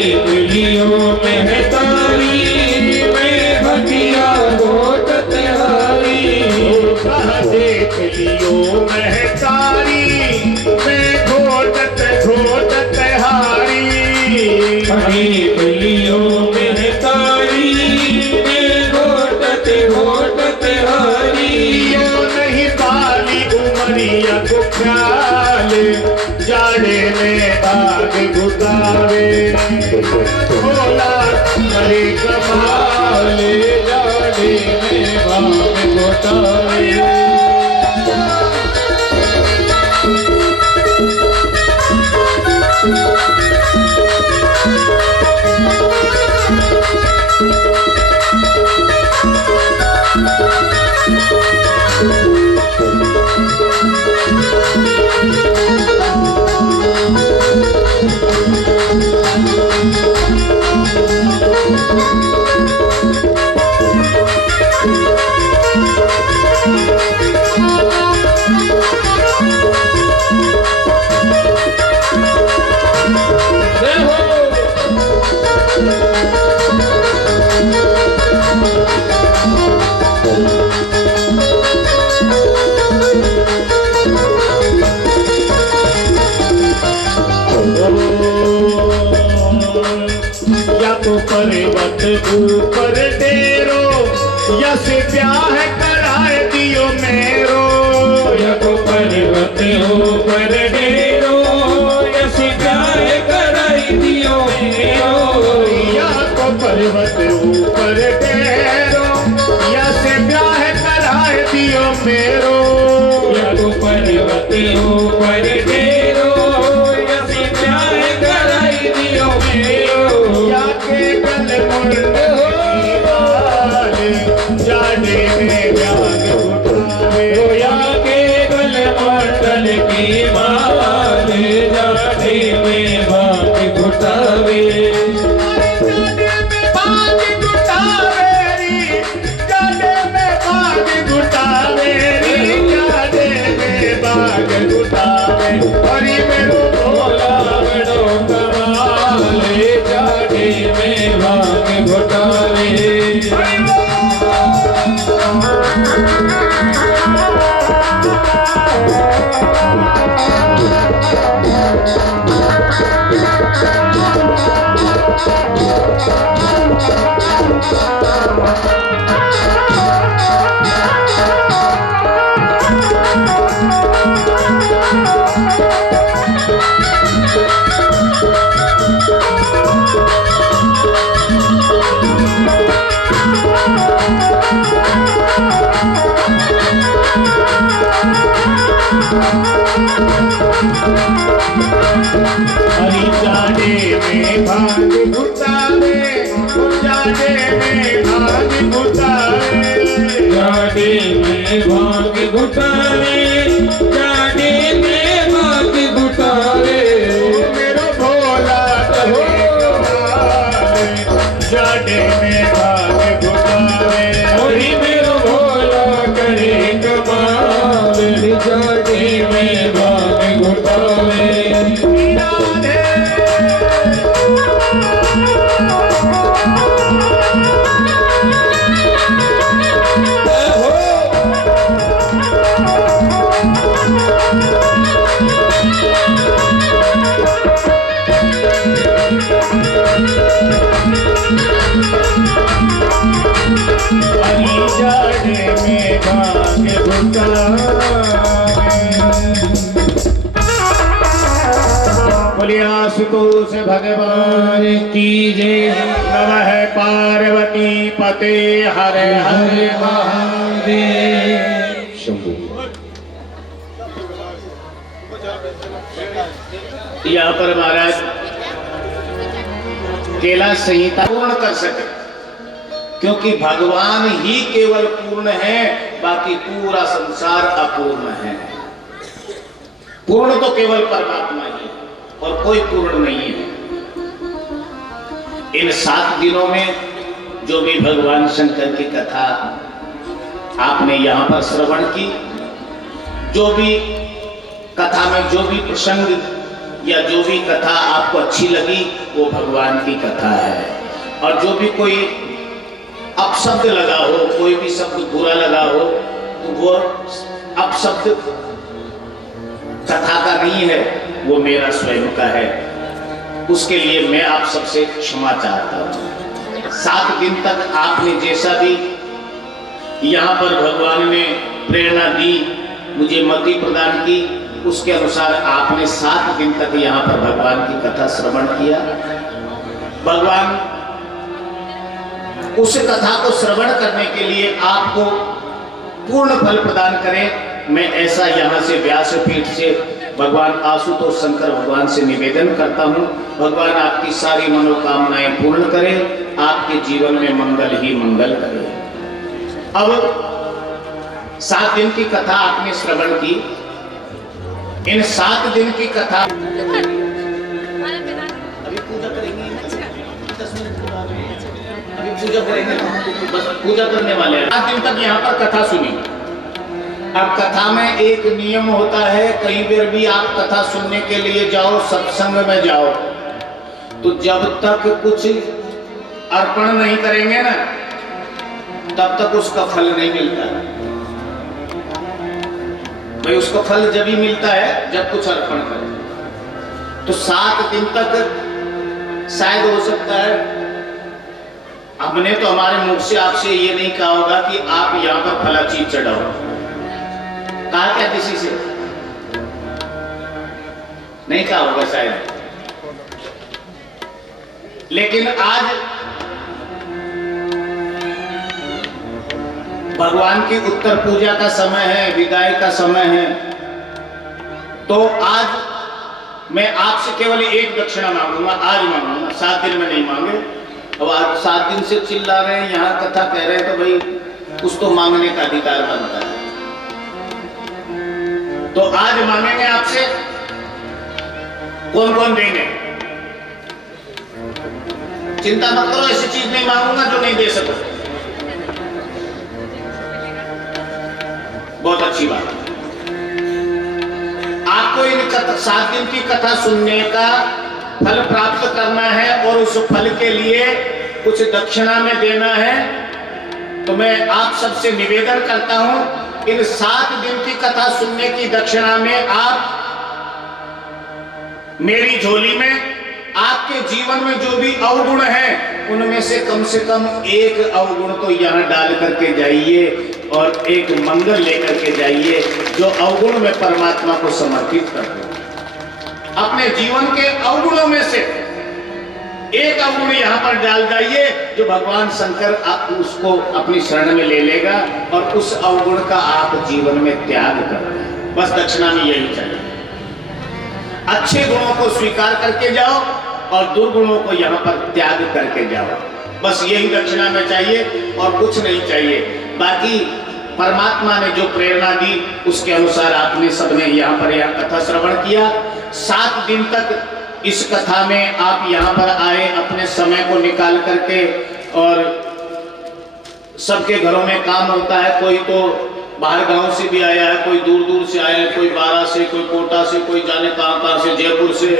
लियो महतारी, मैं भगिया घोट तिहारी। कहाँ देख लियो महतारी, मैं घोट तिहारी। खरीद लियो महतारी, मैं घोट तिहारी। यो नहीं बाली उमरिया को ख्याल, जाड़े में भाग घुटावे। भोला करे कमाल, जाड़े में भाग घुटावे। ऊपर डेरो यस ब्याह कराए दियो मेरो यको पर्वत ऊपर डेरो यस ब्याह कराई दियो मेरो यको पर्वत ऊपर डेरो यस ब्याह कराए दियो मेरो यको पर्वत ऊपर डेरो यस ब्याह कराई दियो मेरो याके गल मुंड जाने में ब्याह उठावे रोया के गल मंडल की माल जाने में भाग घुटावे जाने में भाग घुटावे हरि मेरो भोला बड़ो कमाल जाने में भाग घुटावे हरि जाने में भाग घुटावे जाने में भाग घुटावे जाने में भाग घुटावे जाने में भाग घुटावे मेरो भोला जाने में भाग घुटावे हरि मेरो भोला करे कमाल जाने में भाग घुटावे हरि जाने में भाग घुटावे बोलिए आशुतोष भगवान की जय नमः पार्वती पते हरे हरे महादेव शंभू यहाँ पर महाराज केला संहिता पूर्ण कर सके क्योंकि भगवान ही केवल पूर्ण है बाकी पूरा संसार अपूर्ण है पूर्ण तो केवल परमात्मा ही है और कोई पूर्ण नहीं है इन 7 दिनों में जो भी भगवान शंकर की कथा आपने यहाँ पर श्रवण की जो भी कथा में जो भी प्रसंग या जो भी कथा आपको अच्छी लगी वो भगवान की कथा है और जो भी कोई अपशब्द लगा हो कोई भी शब्द बुरा लगा हो तो वो अपशब्द कथा का नहीं है वो मेरा स्वयं का है उसके लिए मैं आप सबसे क्षमा चाहता हूँ 7 दिन तक आपने जैसा भी यहाँ पर भगवान ने प्रेरणा दी मुझे मति प्रदान की उसके अनुसार आपने 7 दिन तक यहाँ पर भगवान की कथा श्रवण किया भगवान उस कथा को श्रवण करने के लिए आपको पूर्ण फल प्रदान करें मैं ऐसा यहाँ से व्यासपीठ से भगवान आशुतोष शंकर भगवान से निवेदन करता हूँ भगवान आपकी सारी मनोकामनाएं पूर्ण करें आपके जीवन में मंगल ही मंगल करे अब 7 दिन की कथा आपने श्रवण की इन 7 दिन की कथा अभी पूजा करेंगे 10 मिनट के बाद अभी पूजा करेंगे बस पूजा करने वाले हैं 7 दिन तक यहाँ पर कथा सुनी अब कथा में एक नियम होता है कई बार भी आप कथा सुनने के लिए जाओ सत्संग में जाओ तो जब तक कुछ अर्पण नहीं करेंगे ना तब तक उसका फल नहीं मिलता भाई उसका फल जब ही मिलता है जब कुछ अर्पण करें तो 7 दिन तक शायद हो सकता है हमने तो हमारे मुख से आपसे ये नहीं कहा होगा कि आप यहाँ पर फला चीज चढ़ाओ। कहा क्या किसी से? नहीं कहा होगा शायद। लेकिन आज भगवान की उत्तर पूजा का समय है, विदाई का समय है, तो आज मैं आपसे केवल एक दक्षिणा मांगूंगा। आज मांगूंगा, 7 दिन में नहीं मांगे। अब आज 7 दिन से चिल्ला रहे हैं, यहाँ कथा कह रहे हैं, तो भाई कुछ तो मांगने का अधिकार बनता है। तो आज मांगेंगे आपसे। कौन कौन देंगे? चिंता मत करो, ऐसी चीज नहीं मांगूंगा जो नहीं दे सको। बहुत अच्छी बात। आपको इन 7 दिन की कथा सुनने का फल प्राप्त करना है और उस फल के लिए कुछ दक्षिणा में देना है। तो मैं आप सबसे निवेदन करता हूं, इन 7 दिन की कथा सुनने की दक्षिणा में आप मेरी झोली में आपके जीवन में जो भी अवगुण है उनमें से कम एक अवगुण तो यहां डाल करके जाइए और एक मंगल लेकर के जाइए जो अवगुण में परमात्मा को समर्पित कर दो। अपने जीवन के अवगुणों में से एक अवगुण यहां पर डाल जाइए जो भगवान शंकर आप उसको अपनी शरण में ले लेगा और उस अवगुण का आप जीवन में त्याग कर दें। बस दक्षिणा में यही चाहिए। अच्छे गुणों को स्वीकार करके जाओ और दुर्गुणों को यहाँ पर त्याग करके जाओ। बस यही दक्षिणा में चाहिए और कुछ नहीं चाहिए। बाकी परमात्मा ने जो प्रेरणा दी उसके अनुसार आपने सबने यहाँ पर यह कथा श्रवण किया। 7 दिन तक इस कथा में आप यहाँ पर आए, अपने समय को निकाल करके, और सबके घरों में काम होता है। कोई तो बाहर गांव से भी आया है, कोई दूर दूर से आया है, कोई बारा से, कोई कोटा से, कोई जाने कहां कहां से, जयपुर से,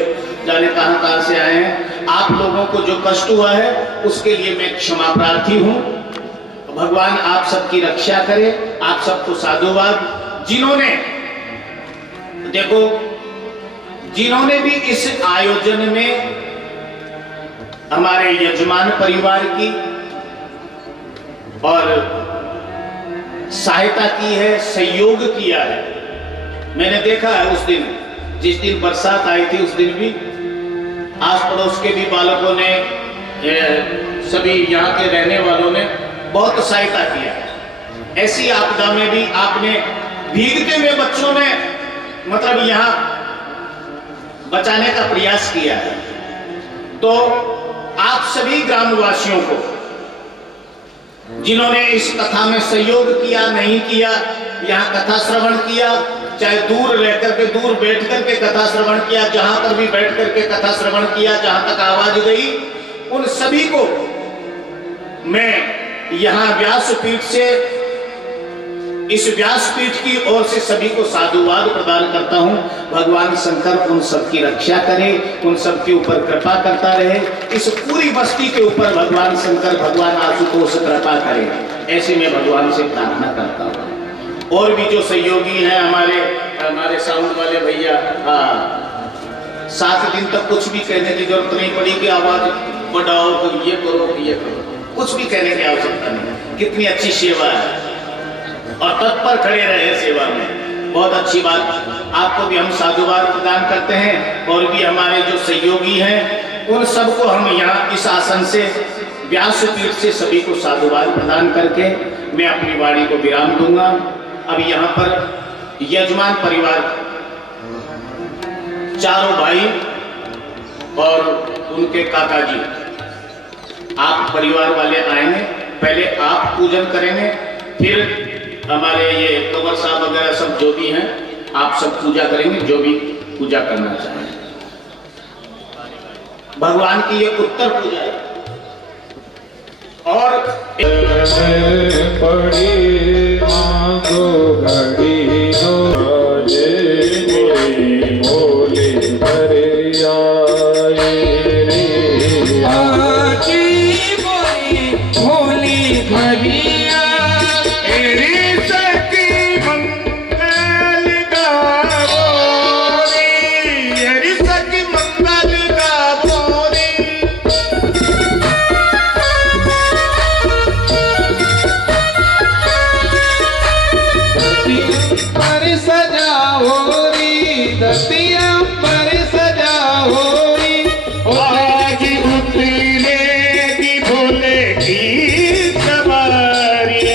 जाने कहां कहां से आए हैं। आप लोगों को जो कष्ट हुआ है उसके लिए मैं क्षमा प्रार्थी हूं। भगवान आप सबकी रक्षा करे, आप सबको साधुवाद। जिन्होंने देखो, जिन्होंने भी इस आयोजन में हमारे यजमान परिवार की और सहायता की है, सहयोग किया है। मैंने देखा है उस दिन, जिस दिन बरसात आई थी, उस दिन भी आस पड़ोस के भी बालकों ने, सभी यहाँ के रहने वालों ने बहुत सहायता किया है। ऐसी आपदा में भी आपने, भीगते हुए बच्चों ने मतलब यहाँ बचाने का प्रयास किया है। तो आप सभी ग्रामवासियों को, जिन्होंने इस कथा में सहयोग किया, नहीं किया, यहाँ कथा श्रवण किया, चाहे दूर रह करके, दूर बैठ करके कथा श्रवण किया, जहां पर भी बैठ करके कथा श्रवण किया, जहां तक आवाज गई, उन सभी को मैं यहाँ व्यासपीठ से, इस व्यासपीठ की ओर से सभी को साधुवाद प्रदान करता हूं। भगवान शंकर उन सबकी रक्षा करे, उन सबके ऊपर कृपा करता रहे। इस पूरी बस्ती के ऊपर भगवान शंकर, भगवान आशुतोष कृपा करे, ऐसे मैं भगवान से प्रार्थना करता हूं। और भी जो सहयोगी हैं हमारे साउंड वाले भैया, 7 दिन तक कुछ भी कहने की जरूरत नहीं पड़ी कि आवाज बढ़ाओ, तो ये करो, ये करो, कुछ भी कहने की आवश्यकता नहीं। कितनी अच्छी सेवा है और तत्पर खड़े रहे सेवा में, बहुत अच्छी बात। आपको भी हम साधुवाद प्रदान करते हैं और भी हमारे जो सहयोगी हैं उन सबको हम यहाँ इस आसन से, व्यासपीठ से सभी को साधुवाद प्रदान करके मैं अपनी वाणी को विराम दूंगा। अब यहाँ पर यजमान परिवार, चारों भाई और उनके काका जी, आप परिवार वाले आएंगे। पहले आप पूजन करेंगे, फिर हमारे ये कंवर साहब वगैरह सब जो भी हैं, आप सब पूजा करेंगे, जो भी पूजा करना चाहें। भगवान की ये उत्तर पूजा है। और पड़ी मांगो घड़ी दो, भोले भरे आए रे, आजी भोली भरी पर सजाओ री धरतियां पर सजाओ री आज उतरेगी भोले की सवारी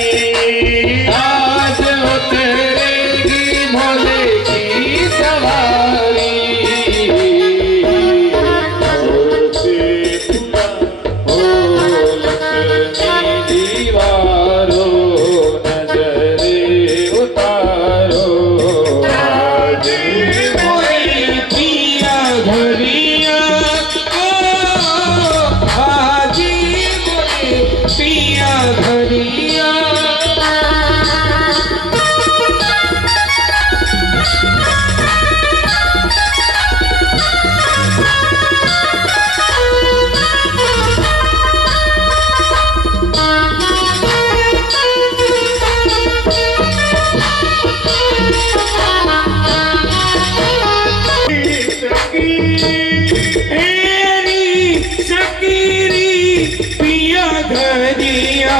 आज उतरेगी भोले की सवारी ओ लक्ष्मी दीवारो नजरे उतारो आज मोरी पिया घरिया आज मोरी पिया घरिया शकीरी पिया घरिया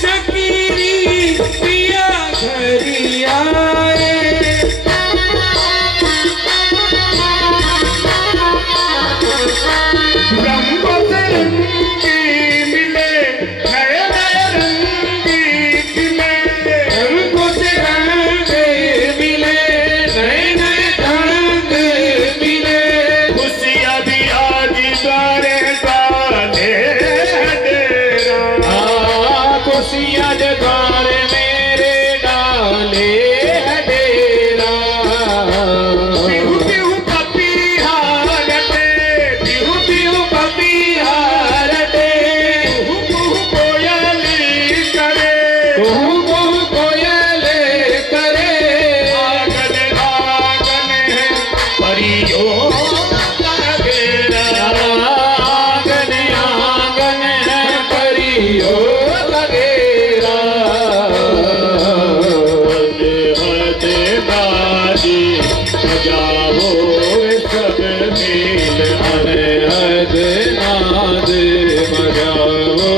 शकीरी पिया घरिया रंगों से रंगी मिले नए नए रंगी खिले रंगों से रंग मिले नए नए रंग मिले खुशियाँ भी आज द्वारे डाले डेरा खुशियाँ जगार मेरे डाले है डेरा बिहू बिहू पपीहारते बिहू बिहू पपीहार दे कुहू कोयली करे कुहू कुहू कोयल करे आंगन आंगन है परियों का घेरा आंगन आंगन है परियो लगेरा हद बाजी बजाओ सब मिल अरे हद नाद बजाओ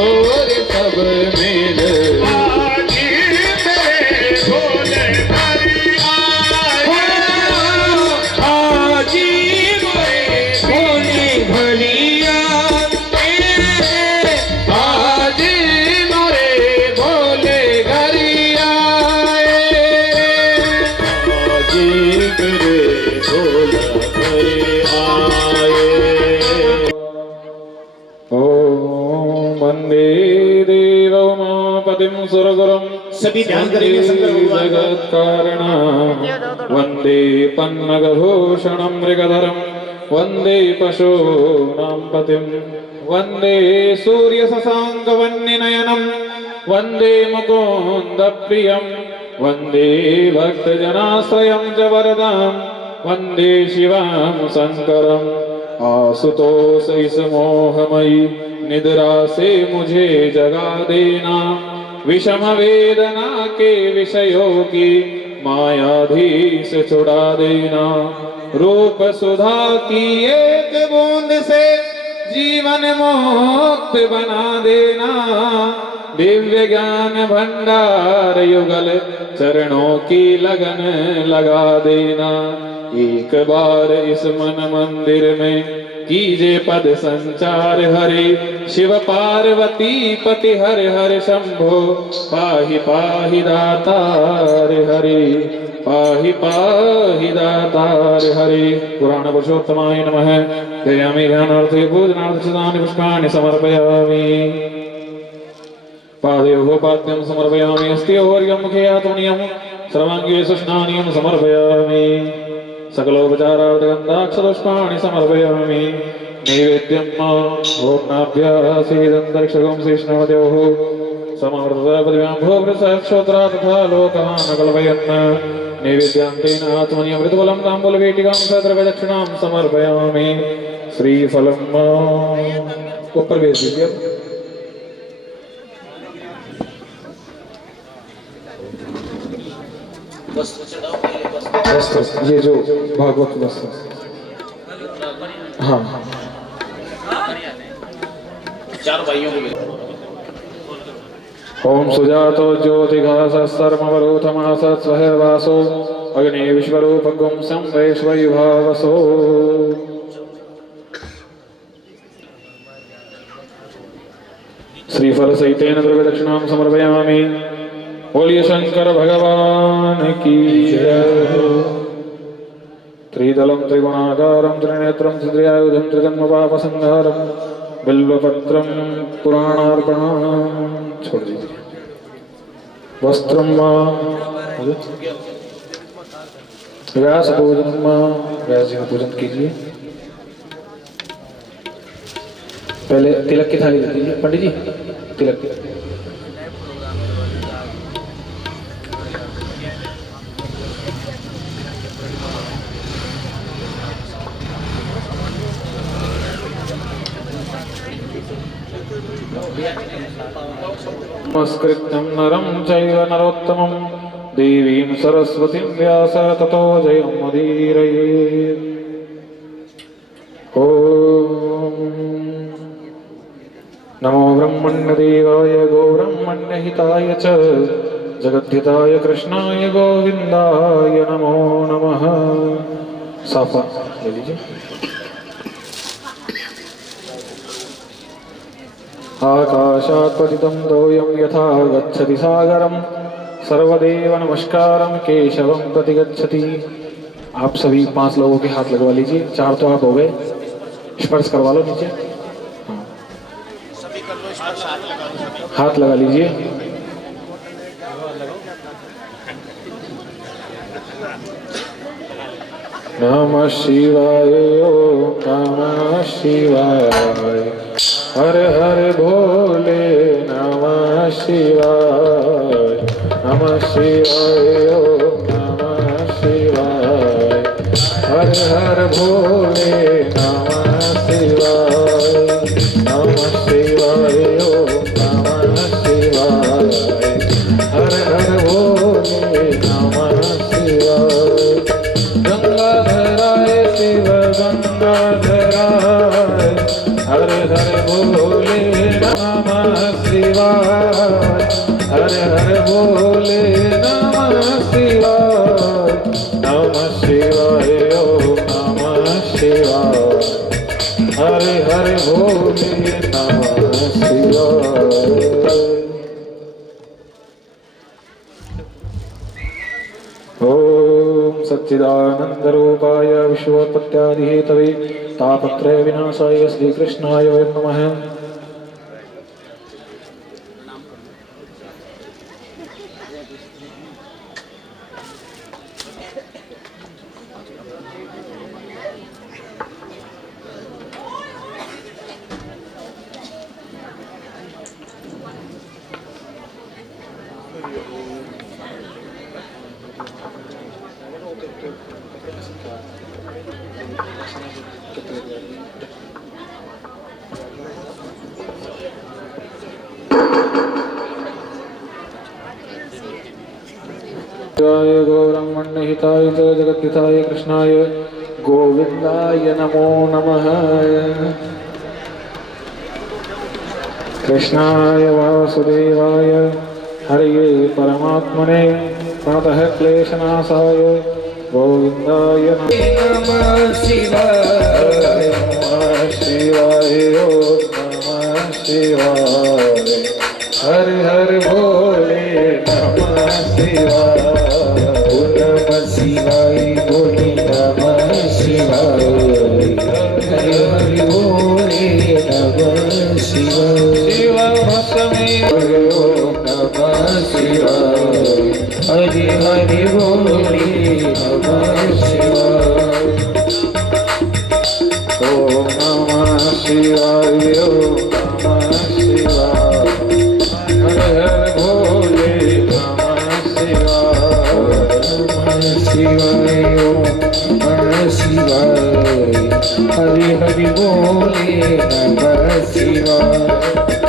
रे सब मिल आज मेरे भोले हरि आए आजी मोरे भोली भलिया आज मोरे भोले घरिया आज मेरे भोले हरि आए ओम वंदे देव उमापतिं सुरगुरुं सभी ध्यान करेंगे शंकर भगवान का। जगत कारणं वंदे पन्नगभूषणं मृगधरं वंदे पशूनां पतिं वंदे सूर्यशशाङ्कवह्निनयनं वंदे मुकुन्दप्रियं वंदे भक्तजनाश्रयं च वरदां वंदे शिवां शंकरं आशुतोष इस मोहमयी निद्रा से मुझे जगा देना विषम वेदना के विषयों की मायाधी से छुड़ा देना रूप सुधा की एक बूंद से जीवन मुक्त बना देना दिव्य ज्ञान भंडार युगल चरणों की लगन लगा देना एक बार इस मन मंदिर में कीजे पद संचार हरे शिव पार्वती पति हर हर शंभो पाहि पाहि दातार हरे पाहि पाहि दातार हरे पुराण पुरुषोत्तमाय नमः दयामि ध्यानार्थे पूजनार्थ सदानि पुष्पाणि समर्पयामि पादयोः पाद्यं समर्पयामि अस्त्योर्यं मुखे आत्मनियं सर्वाङ्गे स्नानियं समर्पयामि सकलोपचारार्थगन्धाक्षपुष्पाणि समर्पयामि नैवेद्यं पूर्णाभ्यासीदन्तरिक्षगं श्रीष्णवद्योः समर्पयामि भूभृतक्षोत्रा तथा लोकान् कल्पयन् नैवेद्यान्तेन आत्मनियमृतबलं ताम्बूलवेटिकां सद्रव्यदक्षिणां समर्पयामि श्रीफलं ऊपर भेज दीजिए बस चढ़ाओ वस्त्र, ये जो भागवत वस्त्र, हाँ चार भाइयों के लिए। ओम सुजातो ज्योतिघासस्तर्मवरोधमास स्वहर्वासो अग्नि विश्वरूपगुं संवैश्वयुभावसो। श्रीफल सहितेन द्रव्य दक्षिणां समर्पयामि। बोलिए शंकर भगवान की जय। त्रिदलं त्रिगुणाकारं त्रिनेत्रं त्रिदयायुधं त्रिजन्मपापसंहारं बिल्वपत्रं पुराणार्पणं। छोड़ दीजिए। वस्त्रं मां व्यासपूजनं मां, व्यास जी का पूजन कीजिए। पहले तिलक की थाली दे दीजिए पंडित जी, तिलक की। नमस्कृत्यं नरं चैव नरोत्तमं देवीं सरस्वतीं व्यास ततो जयमुदीरयेत्। ॐ नमो ब्रह्मण्यदेवाय गोब्रह्मण्यहिताय च जगद्धिताय कृष्णाय गोविन्दाय नमो नमः। साफा ले लीजिए। आकाशात् पतितं तोयं यथा गच्छति सागरं सर्वदेव नमस्कारं केशवं प्रति गच्छति। आप सभी 5 लोगों के हाथ लगवा लीजिए। 4 तो आप हो गए, स्पर्श करवा लो नीचे। हाथ लगा लीजिए। नमः शिवाय ओम नमः शिवाय हर हर भोले नमः शिवाय नमः शिवाय ओम नमः शिवाय हर हर भोले नमः शिवाय नमः शिवाय ओम नमः शिवाय हर हर भोले नमः शिवाय। गंगाधराय शिव गंगाधराय हर हर भोले नमः शिवाय हर हर भोले नमः शिवाय नमः शिवाय ओम नमः शिवाय हर हर भोले नमः शिवाय। ओम सच्चिदानंद रूपाय विश्वोत्पत्त्यादि हेतवे तापत्रय विनाशाय श्री कृष्णाय वयं नमः। गौरंगमण्यहिताय च जगद्धिताय कृष्णाय गोविंदाय नमो नमः। कृष्णाय वासुदेवाय हरये परमात्मने प्रणतः क्लेशनाशाय गोविंदाय नमः शिवाय नमः शिवाय ओम नमः शिवाय हर हर भोले नमः शिवाय नमः शिवाय भोले नमः शिवाय हर हर भोले नमः शिवाय शिव भस्मे ओम नमः शिवाय हरि हरि भोले नमः शिवाय ओम नमः शिवाय ओम नमः शिवाय हर हर भोले नमः शिवाय नमः शिवाय ओम नमः शिवाय हरि हरि भोले नमः शिवाय।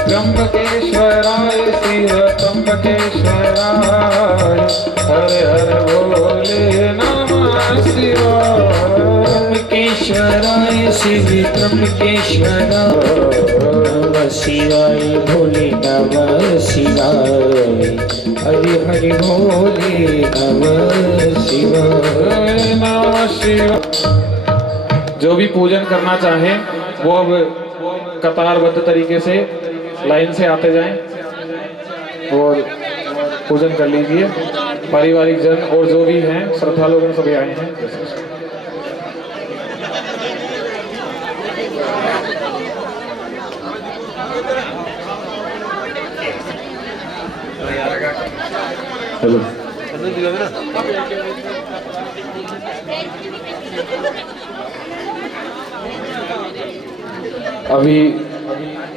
त्र्यंबकेश्वराय शिव त्र्यंबकेश्वराय त्र्यंबकेश्वराय हर हर भोले नमः शिवाय त्र्यंबकेश्वराय शिव त्र्यंबकेश्वराय नमः शिवाय भोले नमः शिवाय हरि हरि भोले नमः शिवाय नमः शिवाय। जो भी पूजन करना चाहे वो अब कतारबद्ध तरीके से लाइन से आते जाएं और पूजन कर लीजिए। पारिवारिक जन और जो भी हैं श्रद्धा लोग सभी आए हैं। हेलो अभी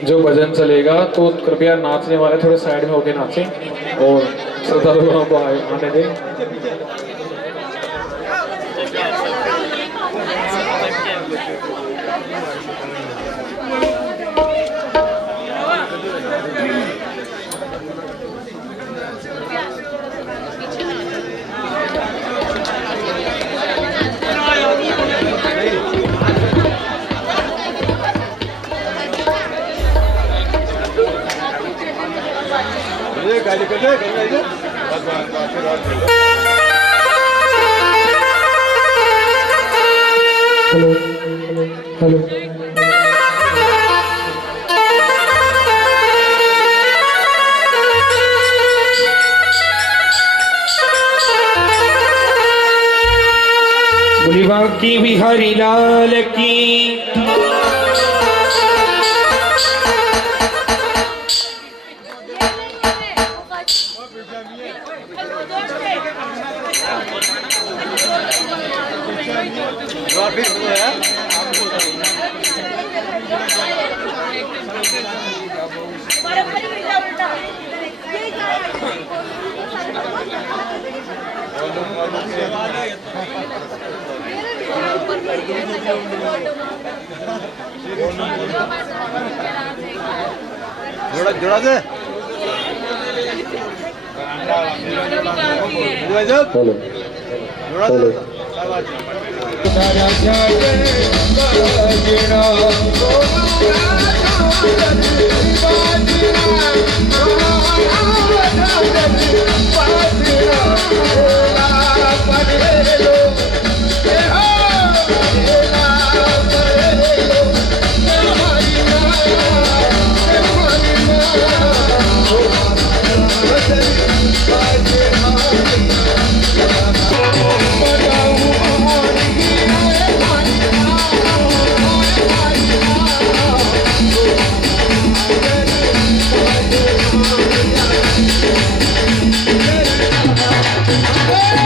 जो भजन चलेगा तो कृपया नाचने वाले थोड़े साइड में होके नाचें और श्रद्धालुओं को आने दें। हेलो हेलो बोली बांकी बिहारी लाल की जोड़ा दे हेलो हेलो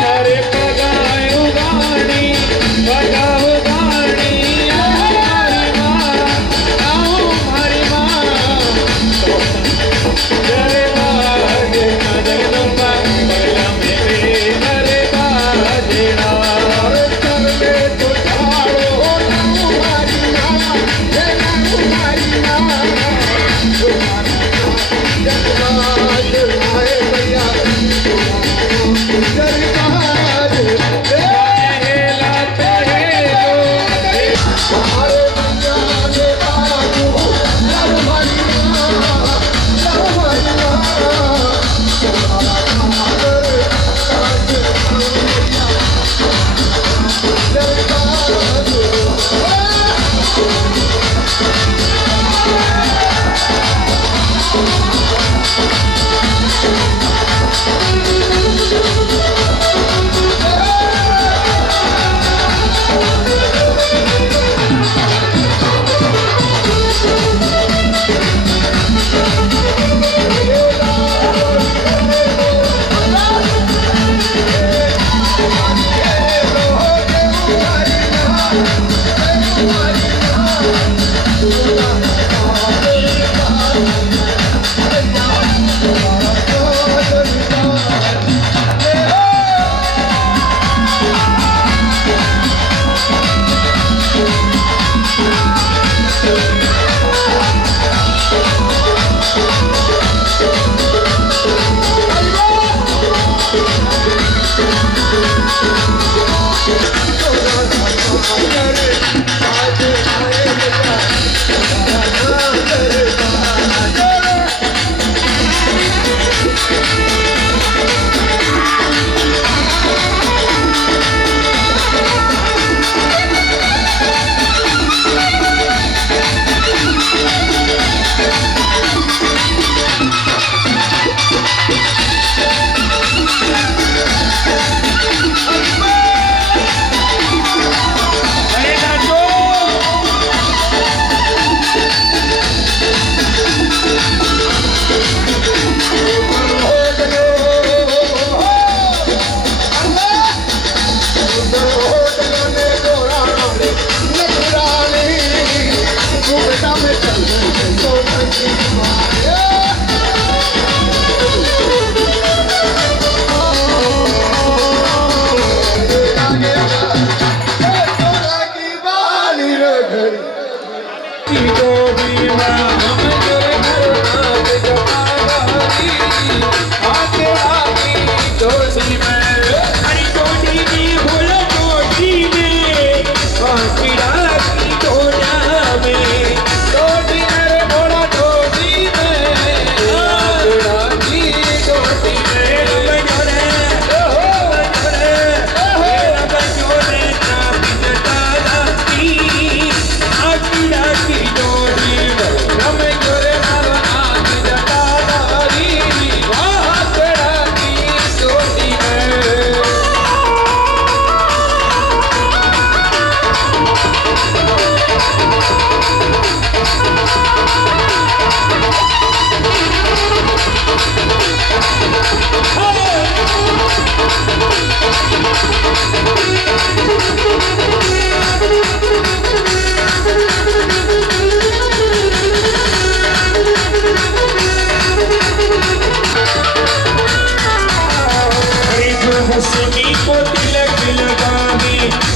हरे पगायो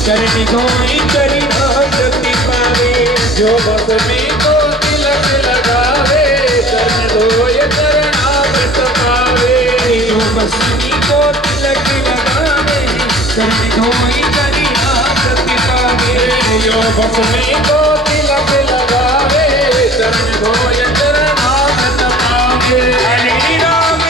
चरण धोई शरणागति पावे जो भस्मी को तिलक लगावे चरण धोय शरणागत पावे जो भस्मी को तिलक लगावे चरण धोई शरणागति पावे जो भस्मी को तिलक लगावे चरण धोय शरणागत पावे हरि राम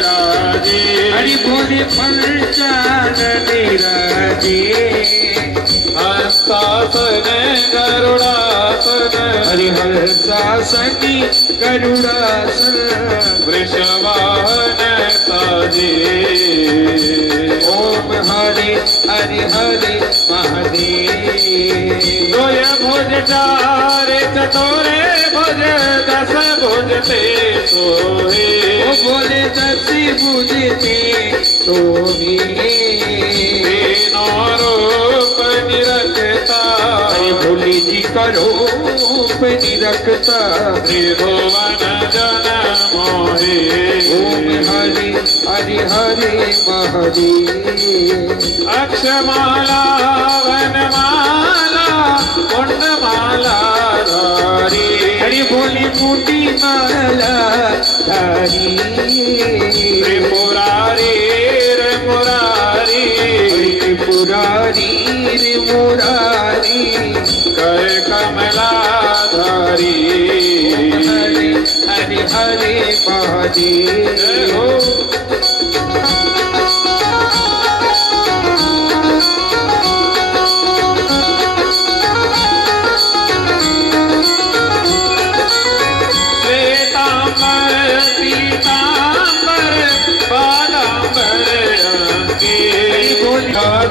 हरि बोले पंचानन राजे हंसासन गरुड़ासन हरि हंसासनि गरुड़ासन वृषवाहन साजे ओम हरि हरि हरि महादेव दोय भुज चार चतुरे भुज दस भुज ते सोहे ओ बोले दसी भुज ते सोहे रूप निरखता भोली जी का रूप निरखता त्रिभुवन जन मोहे ओम हरि हरि हरि महादेव अक्षमाला वनमाला कुंडमाला धारी हरि बोली बूटी माला धारी त्रिपुरारी रे मुरारी त्रिपुरारी रे मुरारी कर कमला धारी हरि हरि हरि महादेव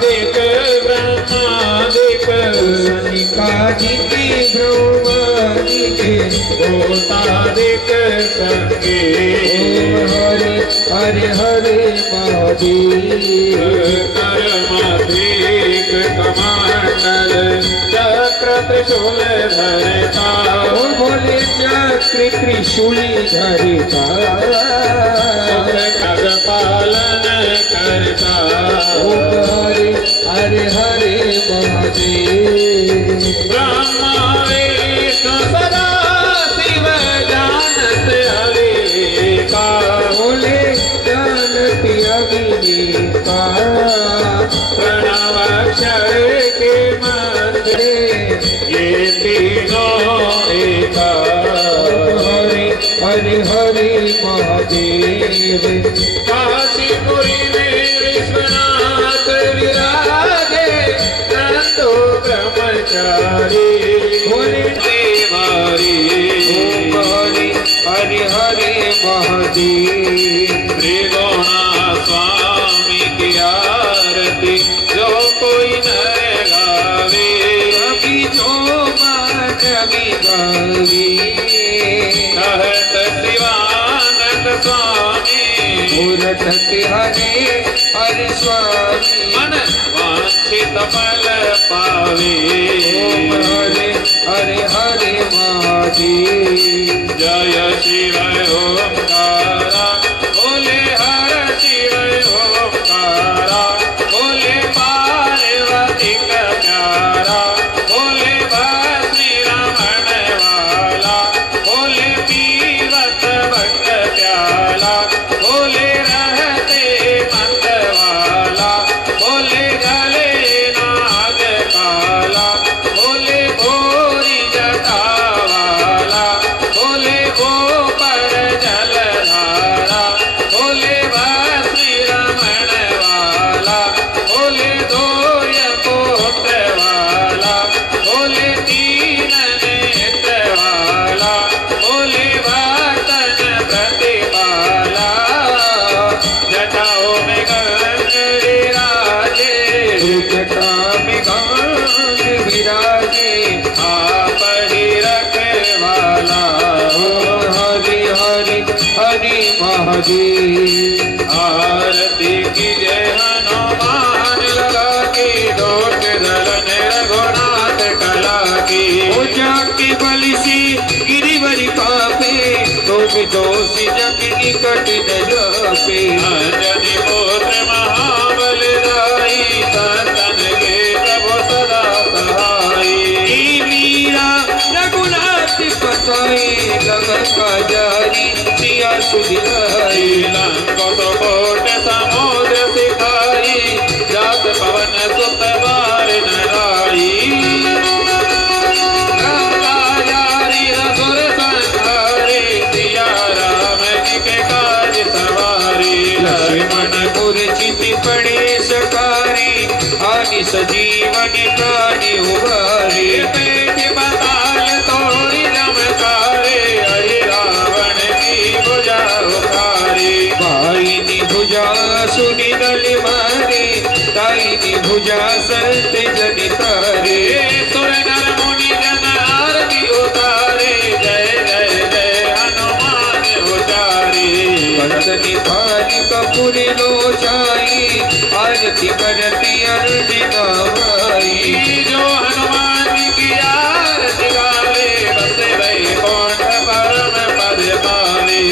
देख ब्रह्मादिक सनिकादिक ब्रह्मादिक भूतादिक संगे हरे हरे हरे महादेव कर्माधिक कमंडल चक्र त्रिशूल धरता बोले चक्र त्रिशूली धरता जग पालन करता ओम हरे हरे हरे महादेव ब्रह्मा विष्णु सदा शिव जानत अविका बोले जानत अविका प्रणव अक्षर के मंत्र ये तीनों एका हरे हरे हरे महादेव काशीपुरी में विश्वनाथ विराजे नंदो ब्रह्मचारी बोले देवारी ओम हरे हरे हरे महादेव त्रिगुणा स्वामी की आरती जो कोई नर गावे कभी जो मान कभी गावे कहत शिवानंद स्वामी मूरत हरे हरे स्वामी मन वांछित फल पावे ओम हरे हरे हरे महादेव जय शिव ओंकारा बोले हर शिव ओंकारा बोले पार्वती का प्यारा बोले श्री रमण वाला बोले पीवत भक्त प्याला बोले रहते मत वाला बोले गले नाग काला बोले भोरी जटा वाला बोले वो पर जलधारा बोले श्री रमण वाला बोले दोय पुत्र वाला बोले तीन नेत्र वाला बोले वातन प्रतिपाला जटाओं में गंग विराजे जटा में गंग विराजे आप ही रखवाला ओम हरि हरि हरि महादेव आरती की जय हनुमान लगा की दोष दलन रघुनाथ कला की पूजा की बलि सी गिरिवरी पापे तुम दोषी जग निकट न जापे अंजनी पुत्र महाबल दाई संतन के प्रभु सदा सहाई वीरा रघुनाथ पताई लगन का जारी सिया सुधिलाई लंको तो कोट समुद्र सिखाई जात पवन सुत बार नारी गंगाचारी रसुर संहारे सिया राम जी के काज सवारी लक्ष्मण मूर्छित पड़े सकारी आदि सजीवन प्राणी उबारे पेट बताल तोड़ी नमकारे हरि रावण की भुजा उखारे भाई नी भुजा सुनि दल मारे ताई नी भुजा संत जन तारे सुर नर मुनि जन आरती उतारे जय जय जय हनुमान उचारे भक्त निधान कपूर लोचाई आरती करती अर्जुना माई जो हनुमान की आरती गावे बसे वैकुंठ परम पद पावे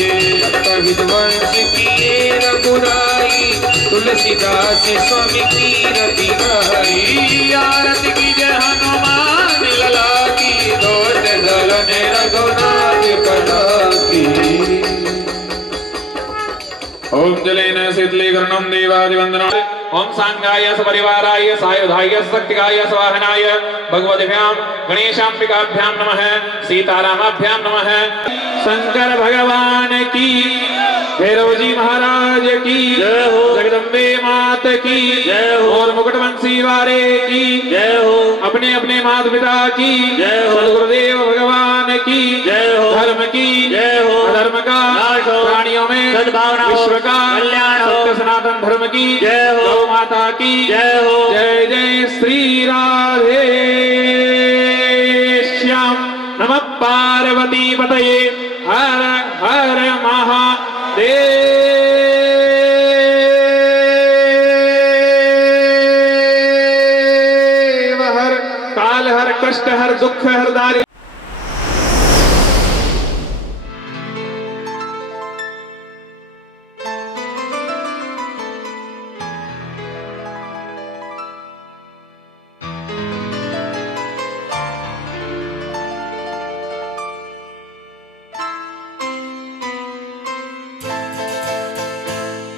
विद्वांस किए रघुराई तुलसीदास स्वामी की रति गाई आरती की जय हनुमान लला की दोष दलन रघुनाथ कला की ओम जलेन शीतलीकरणं देवादिवंदनम् ओम सांगाय सपरिवाराय सायुधाय शक्तिकाय स्वाहनाय भगवद्भ्यां गणेशाम्बिकाभ्यां नमः सीतारामाभ्यां नमः शंकर भगवान की भैरव जी महाराज की जय हो जगदम्बे मात की जय हो और मुकुटवंशी वारे की जय हो अपने अपने माता पिता की जय हो सदगुरुदेव भगवान की जय हो धर्म की जय हो अधर्म का नाश हो प्राणियों में सद्भावना विश्व का कल्याण हो सत्य सनातन धर्म की जय हो गौ माता की जय हो जय जय श्री राधे श्याम नमः पार्वती पतये हर हर महादेव हर काल हर कष्ट हर दुख हर दारिद्र्य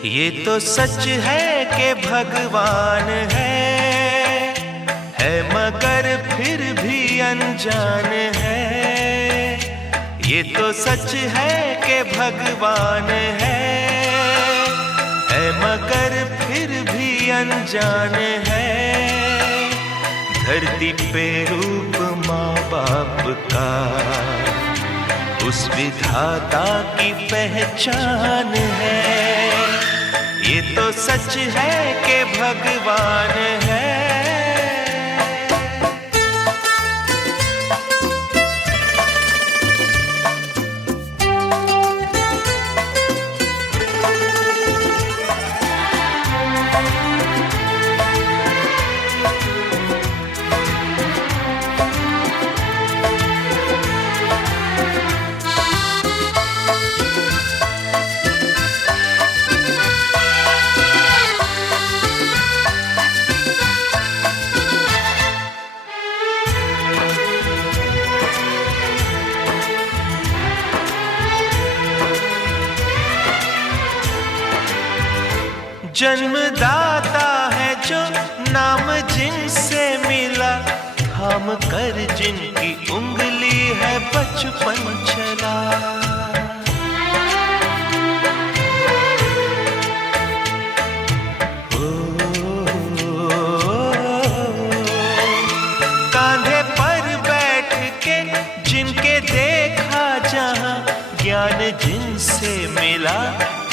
ये तो सच है कि भगवान है मगर फिर भी अनजान है। ये तो सच है कि भगवान है मगर फिर भी अनजान है। धरती पे रूप माँ बाप का उस विधाता की पहचान है। ये तो सच है कि भगवान है। जन्मदाता है जो नाम जिनसे मिला, थाम कर जिनकी उंगली है बचपन चला। कांधे पर बैठ के जिनके देखा जहां, ज्ञान जिनसे मिला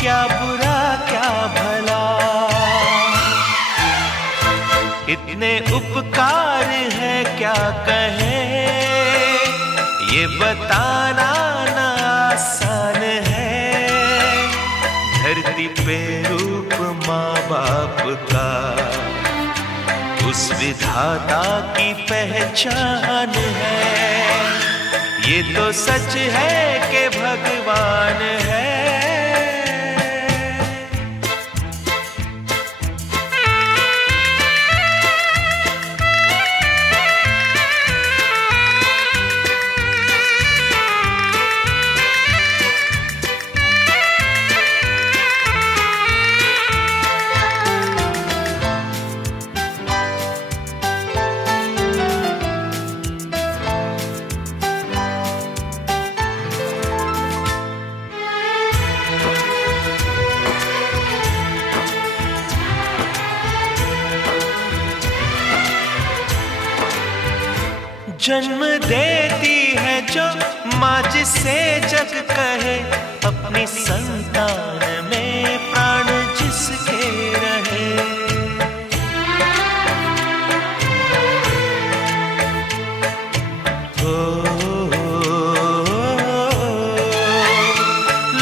क्या बुरा क्या भला। इतने उपकार है क्या कहें, ये बताना ना आसान है। धरती पे रूप माँ बाप का उस विधाता की पहचान है। ये तो सच है कि भगवान है। जन्म देती है जो माँ जिसे जग कहे, अपनी संतान में प्राण जिसके रहे।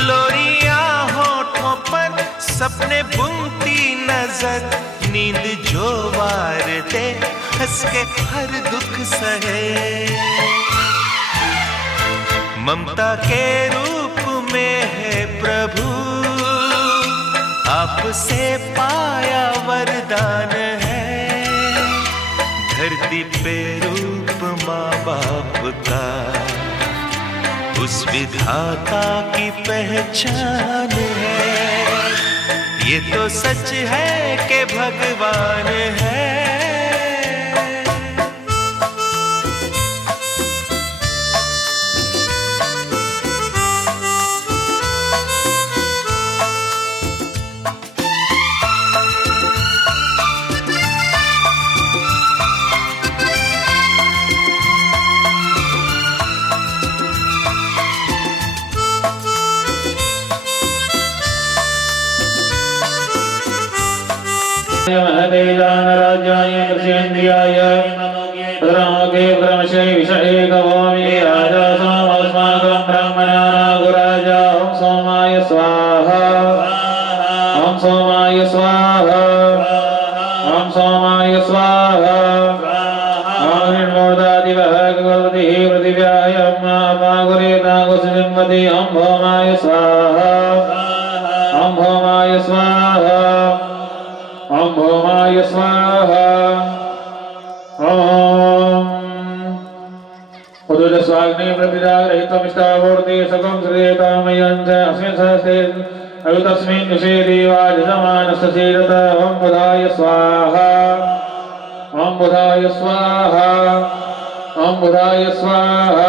लोरियां होठों पर सपने बुनती नजर, नींद जो वार दे हंस के हर दुख सहे। ममता के रूप में है प्रभु, आपसे पाया वरदान है। धरती पे रूप माँ बाप का उस विधाता की पहचान है। ये तो सच है कि भगवान है। महतेजानराज्याय कृष्येन्द्रियाय भद्रागे ब्रह्मशे विषये गवामि राजा सामस्माकं ब्रह्मणानागुराजा। ओम सोमाय स्वाहा, ओम सोमाय स्वाहा, ओम सोमाय स्वाहा। निर्मोदादिवः भगवती पृथिव्याय मागुरे नागुसजन्मति। ओम भौमाय स्वाहा, ओम भौमाय स्वाहा, ओम भौमाय स्वाहा। ओम उदुजस्वाग्नि प्रतिजागरहितमिष्टावूर्ति सकं श्रीयतामयं च अस्मिन् सहस्ते अयुतस्मिन् विषये देवाजमानस्य ओम बुधाय स्वाहा ओम बुधाय स्वाहा ओम बुधाय स्वाहा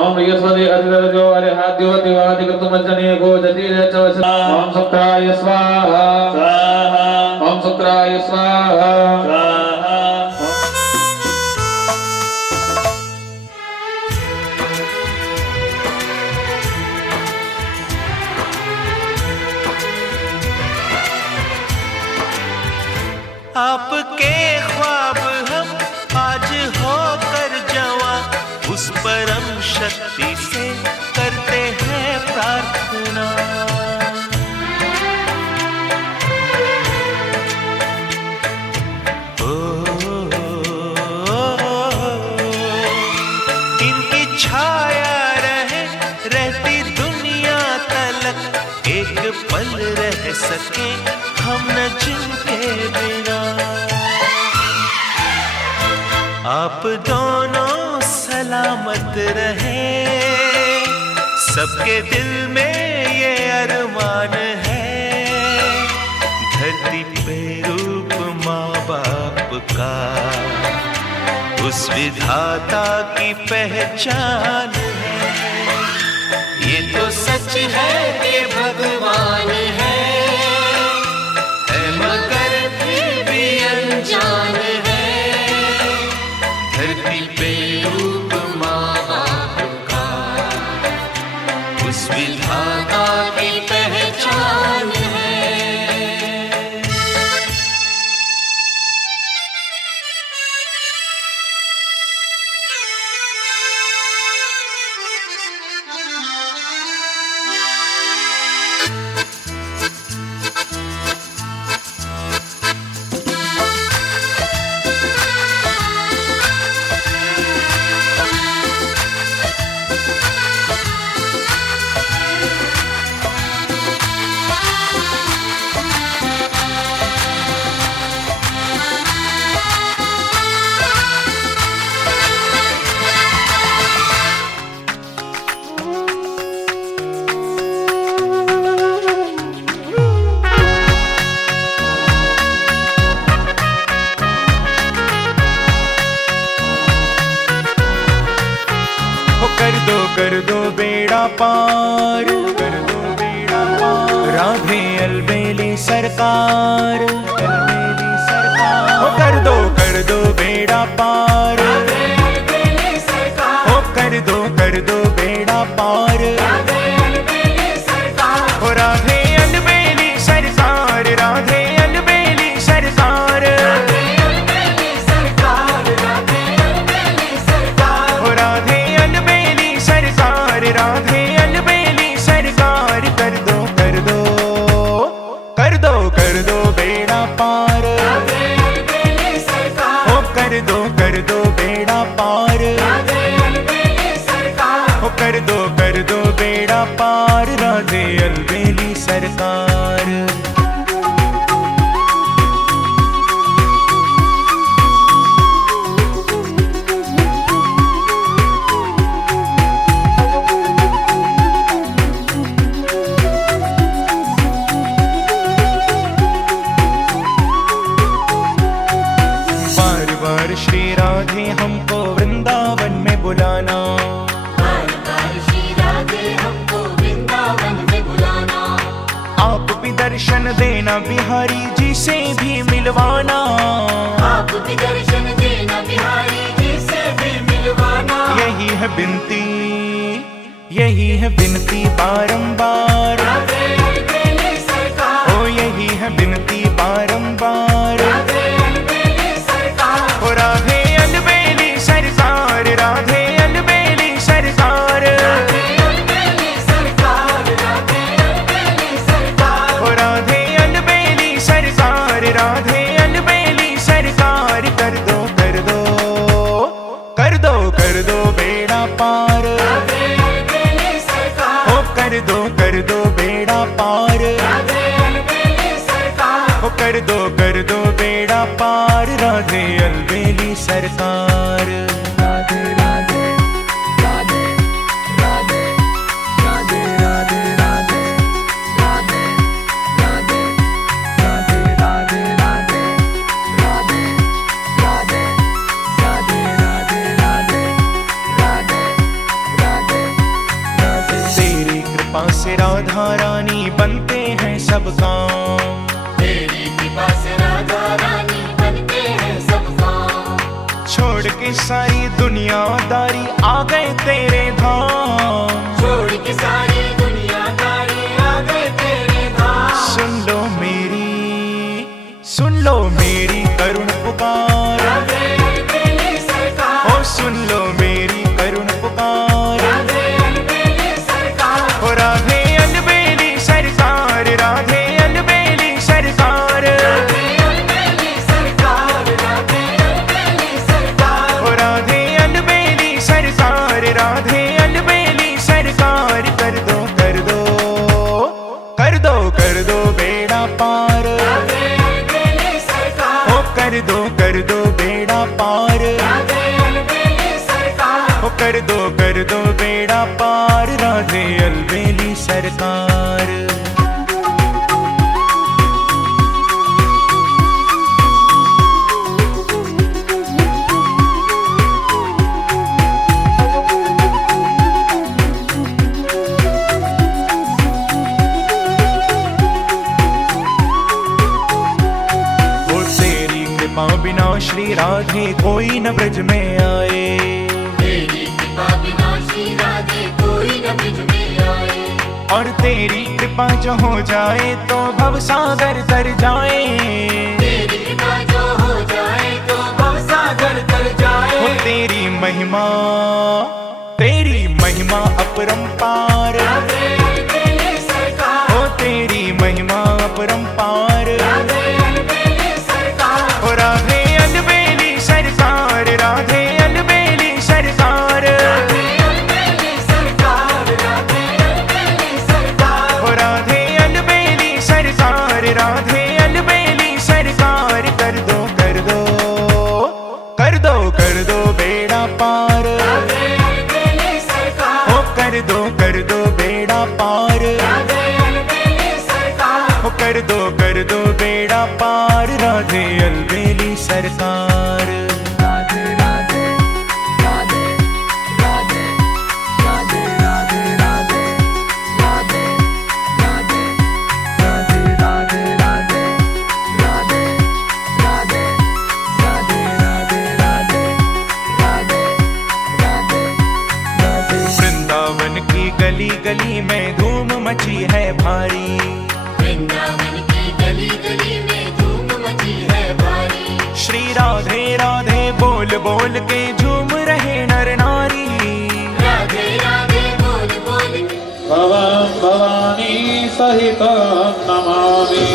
ओम यस्वदे अधिरजो अरिहाद्यो दिवादि कृतमज्जने गो जतिरे च ओम शुक्राय स्वाहा स्वाहा ओम शुक्राय स्वाहा स्वाहा। आपके ख्वाब हम आज होकर जवां, उस परम शक्ति से करते हैं प्रार्थना। इनकी छाया रहती दुनिया तलक, एक पल रह सके हम न जिनके बिना। आप दोनों सलामत रहे, सबके दिल में ये अरमान है, धरती पे रूप माँ बाप का उस विधाता की पहचान है। ये तो सच है कि भगवान है मगर फिर भी अनजान है, धरती पे रूप माँ बाप का उस विधाता की पहचान है। कर दो बेड़ा पार, कर दो बेड़ा पार, राधे अलबेली सरकार, अलबेली सरकार। हो कर दो बेड़ा पार, राधे अलबेली सरकार। हो कर दो बेड़ा पार, राधे अलबेली सरकार। हो राधे अलबेली सरकार, राधे अलबेली सरकार, राधे अलबेली सरकार, राधे अलबेली सरकार। हो राधे अलबेली सरकार, राधे अलबेली सरकार। कर दो बेड़ा पार, राधे अलबेली सरकार। हो कर दो बेड़ा पार, राधे अलबेली सरकार। हो कर दो बेड़ा पार, राधे अलबेली सरकार। श्री राधे हमको वृंदावन में बुलाना, श्री राधे हमको वृंदावन में बुलाना। आप भी दर्शन देना बिहारी जी से भी मिलवाना, आप भी दर्शन देना बिहारी जी से भी मिलवाना। यही है बिनती बारंबार, राधे अलबेली सरकार। ओ यही है बिनती बारंबार, राधे अलबेली सरकार। ओ राधे अलबेली सरकार, राधे अलबेली सरकार, राधे अलबेली सरकार, राधे अलबेली सरकार। ओ राधे अलबेली सरकार, राधे अलबेली सरकार। कर दो बेड़ा पार, राधे अलबेली सरकार। ओ कर दो बेड़ा पार, राधे अलबेली सरकार। ओ कर दो बेड़ा पार, राधे अलबेली सरकार। राधे राधे राधे राधे राधे राधे राधे राधे राधा रानी बनते हैं सब काम। तेरी कृपा से राधा रानी बनते हैं सब काम। छोड़ के सारी दुनियादारी आ गए तेरे धाम। छोड़ के सारी दुनियादारी आ गए तेरे धाम। सुन लो मेरी करुण पुकार। राधे अलबेली सरकार। ओ सुन लो मेरी करुण पुकार। राधे अलबेली सरकार। ओ राधे अलबेली सरकार। राधे अलबेली सरकार। राधे अलबेली सरकार। राधे अलबेली सरकार। ओ राधे अलबेली सरकार। राधे अलबेली सरकार। कर दो कर दो कर दो कर दो बेड़ा पार। राधे अलबेली सरकार। ओ कर दो बेड़ा पार। राधे अलबेली सरकार। ओ कर दो बेड़ा पार। राधे अलबेली सरकार। वो तेरी कृपा बिना श्री राधे कोई न ब्रज में आए। तेरी कृपा बिना श्री राधे कोई न ब्रज में आए। और तेरी कृपा जो हो जाए तो भव सागर तर जाए। तेरी कृपा जो हो जाए तो भव सागर तर जाए। वो तेरी महिमा अपरंपार। राधे अलबेली सरकार। ओ तेरी महिमा अपरंपार। राधे अलबेली सरकार। ओ राधे अलबेली सरकार। राधे अलबेली सरकार। राधे अलबेली सरकार। राधे अलबेली सरकार। ओ राधे अलबेली सरकार। राधे अलबेली सरकार। कर दो बेड़ा पार। राधे अलबेली सरकार। ओ कर दो बेड़ा पार। राधे अलबेली सरकार। ओ कर दो बेड़ा पार। राधे अलबेली सरकार। राधे राधे राधे राधे राधे राधे राधे राधे राधे राधे राधे राधे राधे राधे राधे राधे राधे राधे राधे। वृंदावन की गली गली में धूम मची है भारी। वृंदावन की गली गली में धूम मची है भारी। श्री राधे राधे बोल बोल के झूम रहे नर नारी। राधे राधे बोल बोल भवं भवानी सहितं नमामि।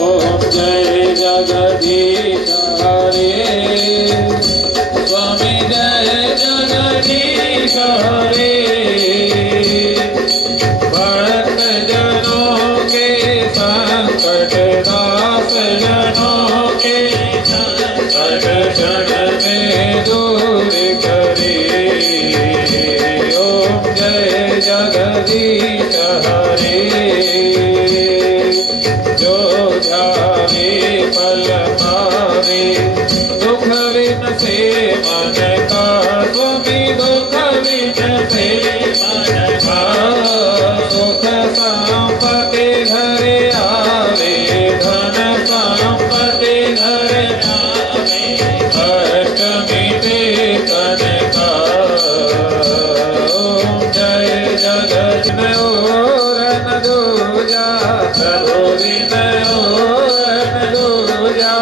ॐ जय जगदीश हरे। स्वामी जय जगदीश हरे। भक्त जनों के संकट नाश जनों के संकट क्षण में दूर करे। ओम जय जगदीश हरे। जो ध्यावे फल पावे दुख विन से मन का। स्वामी दुख विन से मन का। सुख संपत्ति घरे आवे। धन संपत्ति घरे आवे। कष्ट मिटे तन का। ओम जय जगत में और न दूजा। करो दिन और न दूजा।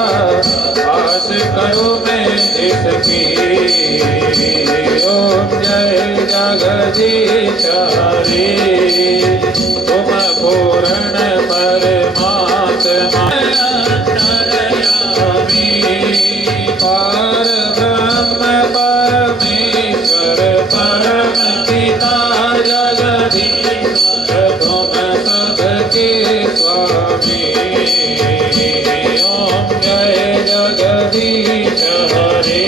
आस करो मैं इसकी। ओम जय जगदीश हरे। तुम पूर्ण परमात्मा अंतर्यामी। पार ब्रह्म परमेश्वर परम पिता जगदीश्वर। तुम सबके स्वामी। ओम जय जगदीश हरे।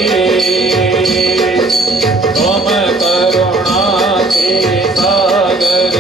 तुम करुणा के सागर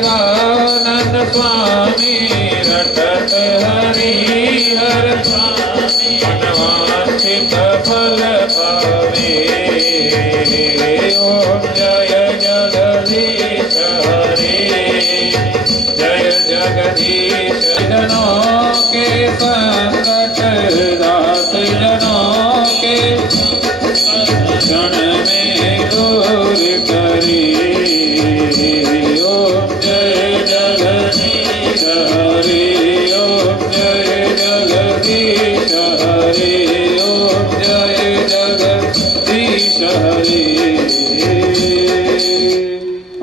शिवानंद स्वामी रटत हरि हर स्वामी मनवांछित फल पावे ओम जय जगदीश हरे जय जगदीश जनों के संकट दास जनों के क्षण में दूर करे ओम जय जगदीश हरे ओम जय जगदीश हरे ओम जय जगदीश हरे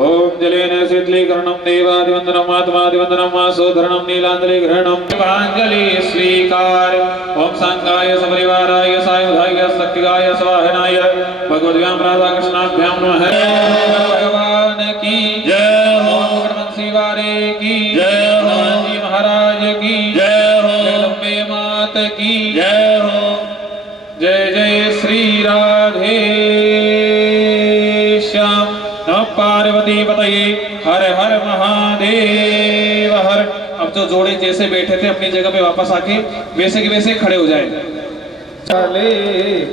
ओम जलेन शीतलीकरणं देवादिवंदनम् आत्मादिवंदनम् आसोधरणं नीलांजलि ग्रहणं शिवांजलि स्वीकार ओम सांगाय सपरिवाराय सायुधाय शक्तिगाय स्वाहनाय भगवद्भ्यां राधा कृष्णाभ्यां नमः भगवान की जय हो वंशी वारे की जय हो जी महाराज की जय हो जगदम्बे मात की जय हो जय जय श्री राधे श्याम नमः पार्वती पतये हर हर महादेव हर। अब जो जोड़े जैसे बैठे थे अपनी जगह पे वापस आके वैसे के वैसे खड़े हो जाए। चले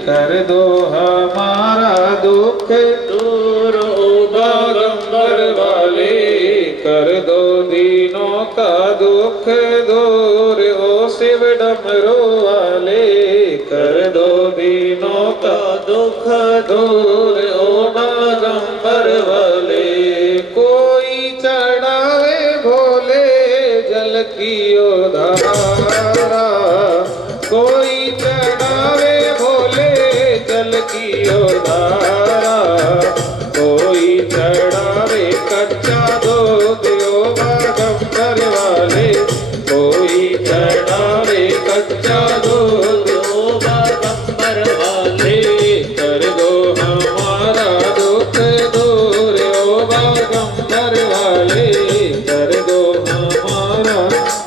कर दो हमारा दुख दूर ओ बागंबर वाले कर दो दीनों का दुख दूर ओ शिव डमरू वाले कर दो दीनों का दुख दूर ओ बागंबर वाले कोई चढ़ावे भोले जल की ओ धारा कोई चढ़ावे भोले जल की ओ धारा कोई चढ़ावे कच्चा दूध ओ बागंबर वाले कोई चढ़ावे कच्चा दूध ओ बागंबर वाले कर दो हमारा दुख दूर ओ बागंबर वाले कर दो हमारा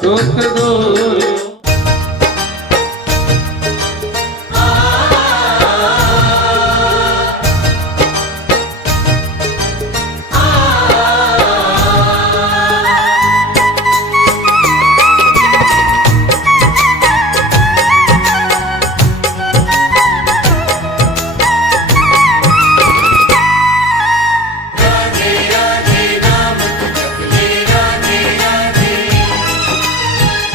दुख दूर। राधे राधे नाम जपले राधे राधे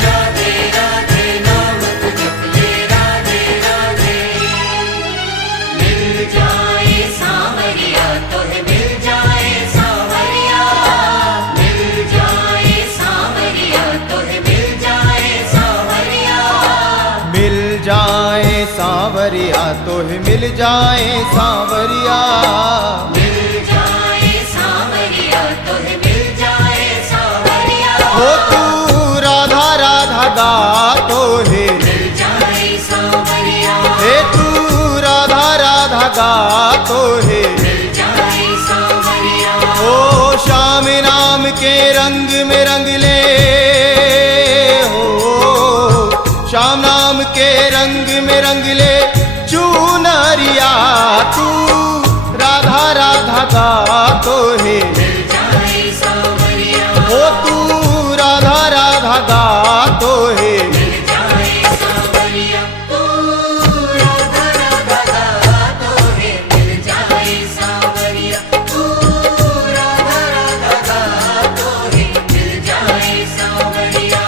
राधे राधे नाम जपले राधे राधे मिल जाए सांवरिया तोहे मिल जाए सांवरिया मिल जाए सांवरिया तोहे मिल जाए सांवरिया मिल जाए सांवरिया तोहे मिल जाए सांवरिया मिल जाए सांवरिया तोहे मिल जाए सांवरिया हो तू राधा राधा गा तोहे मिल जाए सांवरिया हे तू राधा राधा गा तोहे मिल जाए सांवरिया ओ श्याम नाम के रंग में रंग ले हो श्याम नाम के रंग में रंग ले चूनरिया तू राधा राधा गा तोहे मिल जाए सांवरिया ओ तू राधा राधा गा तोहे मिल जाए सांवरिया तू राधा राधा गा तोहे मिल जाए सांवरिया तू राधा राधा गा तोहे मिल जाए सांवरिया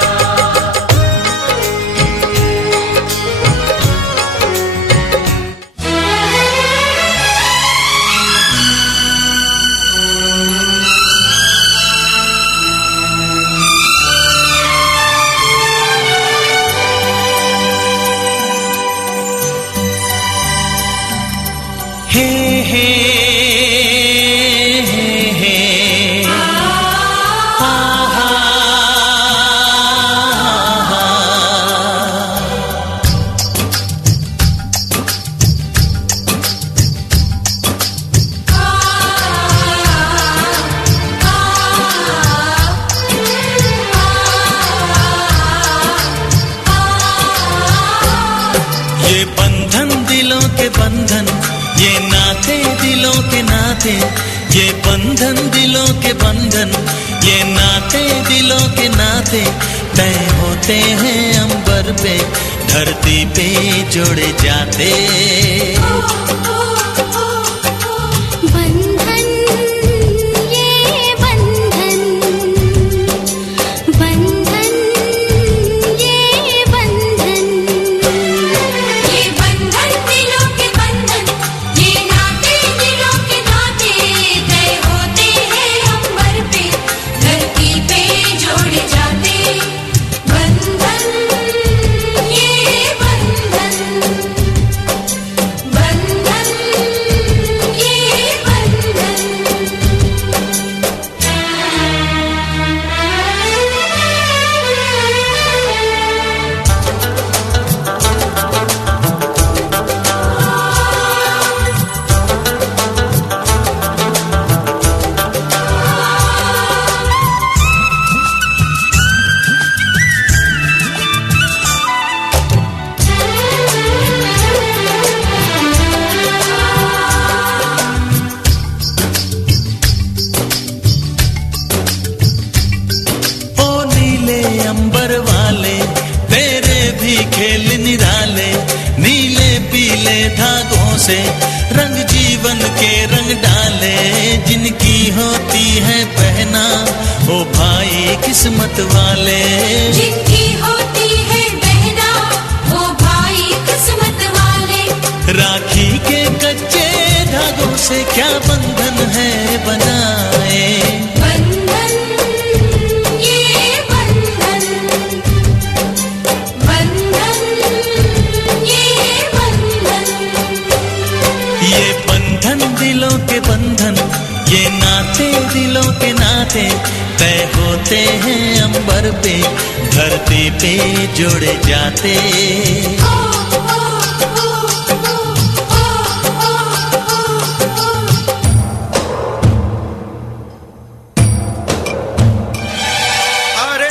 नाते दिलों के नाते तय होते हैं अंबर पे, धरती पे जोड़े जाते। बंधन ये बंधन, बंधन ये बंधन, ये बंधन दिलों के बंधन, ये नाते दिलों के नाते तय होते हैं अंबर पे, धरती पे जोड़े जाते। बंधन ये बंधन, बंधन ये बंधन। ओ नीले अंबर वाले तेरे भी खेल निराले, नीले पीले धागों से रंग जीवन के रंग डाले, जिनकी होती है पहना ओ भाई किस्मत वाले। जिनकी होती है बहना वो भाई किस्मत वाले, राखी के कच्चे धागों से क्या बंधन है बनाए। बंधन ये बंधन, बंधन ये बंधन। ये बंधन दिलों के बंधन, ये नाते दिलों के नाते तय होते हैं अंबर पे, धरती पे जोड़े जाते। ओ ओ ओ ओ ओ ओ ओ। আরে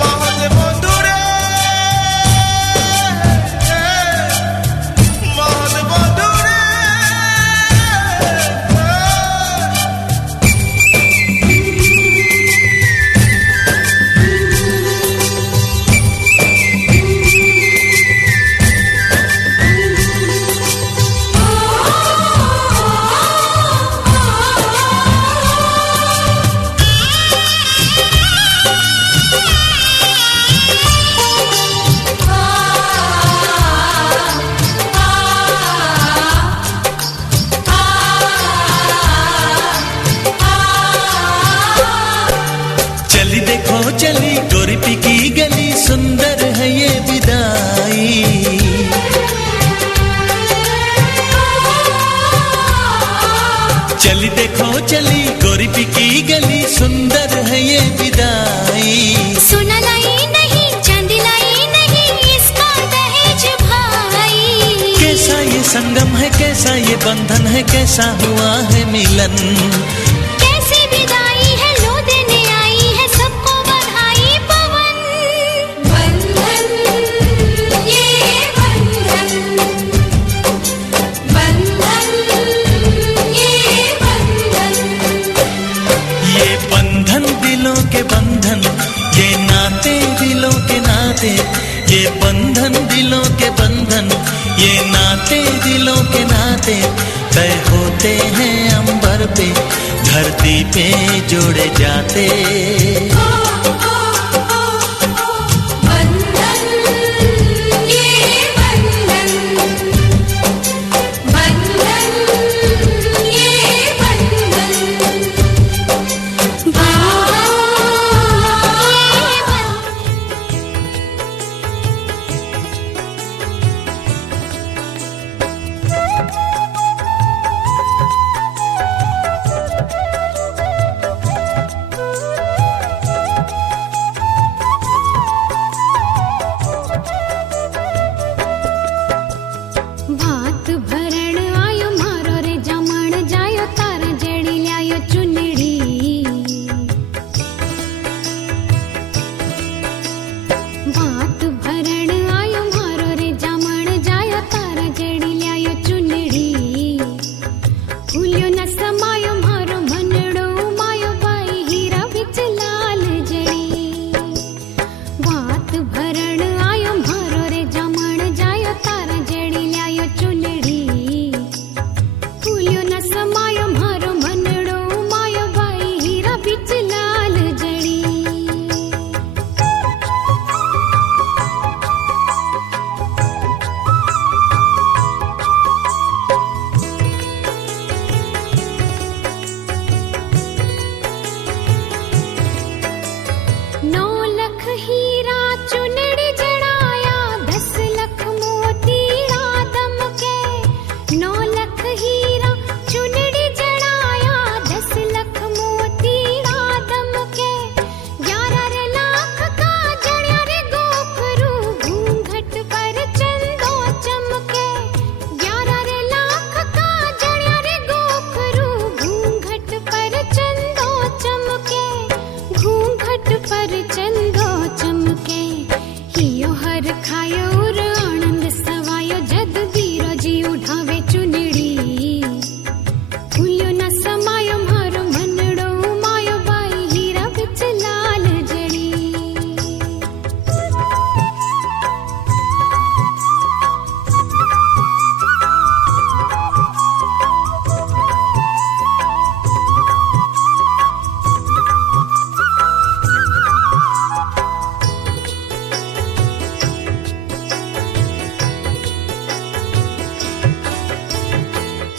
মহৎ বন্ধুরে, মহৎ বন্ধুরে। चली देखो चली गोरीपी की गली, सुंदर है ये विदाई। चली देखो चली गोरीपी की गली, सुंदर है ये विदाई। सोना लाई नहीं चांदी लाई नहीं, इसका दहेज भाई। कैसा ये संगम है, कैसा ये बंधन है, कैसा हुआ है मिलन। कैसी विदाई है लो देने आई है सबको बधाई पवन। बंधन ये बंधन, बंधन ये बंधन। ये बंधन दिलों के बंधन, ये नाते दिलों के नाते, ये बंधन दिलों के बंधन, ये नाते दिलों के नाते तय होते हैं अंबर पे, धरती पे जोड़े जाते। बंधन ये बंधन, बंधन ये बंधन, बंधन ये पर चंदो चमके हियो हर खायो और आनंद सवायो जद वीरो जी उठावे चुनड़ी फूलियो न समायो मारो मनड़ो मायो बाई हीरा बिच लाल जड़ी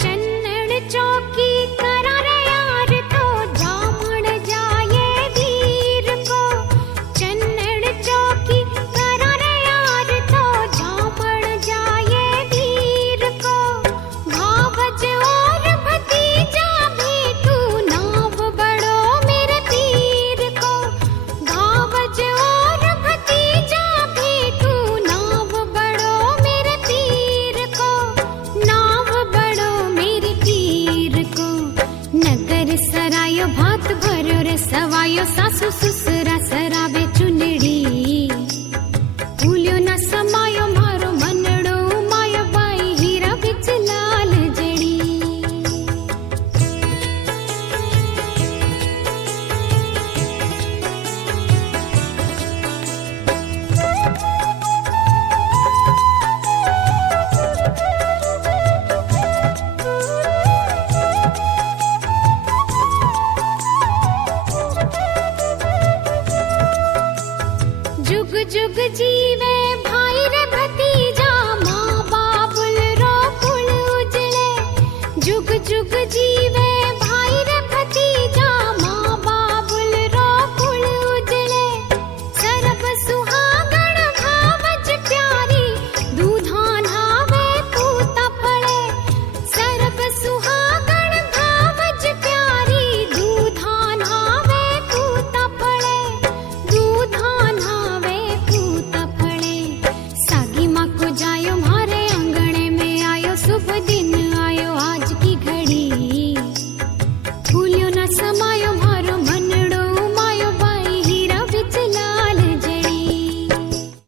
चन्नड़ चौकी करारे यार तो जामण जाए वीर को चन्नड़ चौकी करारे यार तो जामण जाए वीर को भावज और भतीजा भेटू नाव बड़ो मेरे पीर को भावज और भतीजा भेटू नाव बड़ो मेरे पीर को नाव बड़ो मेरे पीर को नगर सरायो भात भरो रे सवायो सासु ससुरा सरावे चुनड़ी भूलियो न समायो मारो मनड़ो मायो बाई हीरा बिच लाल जड़ी जुग जुग जी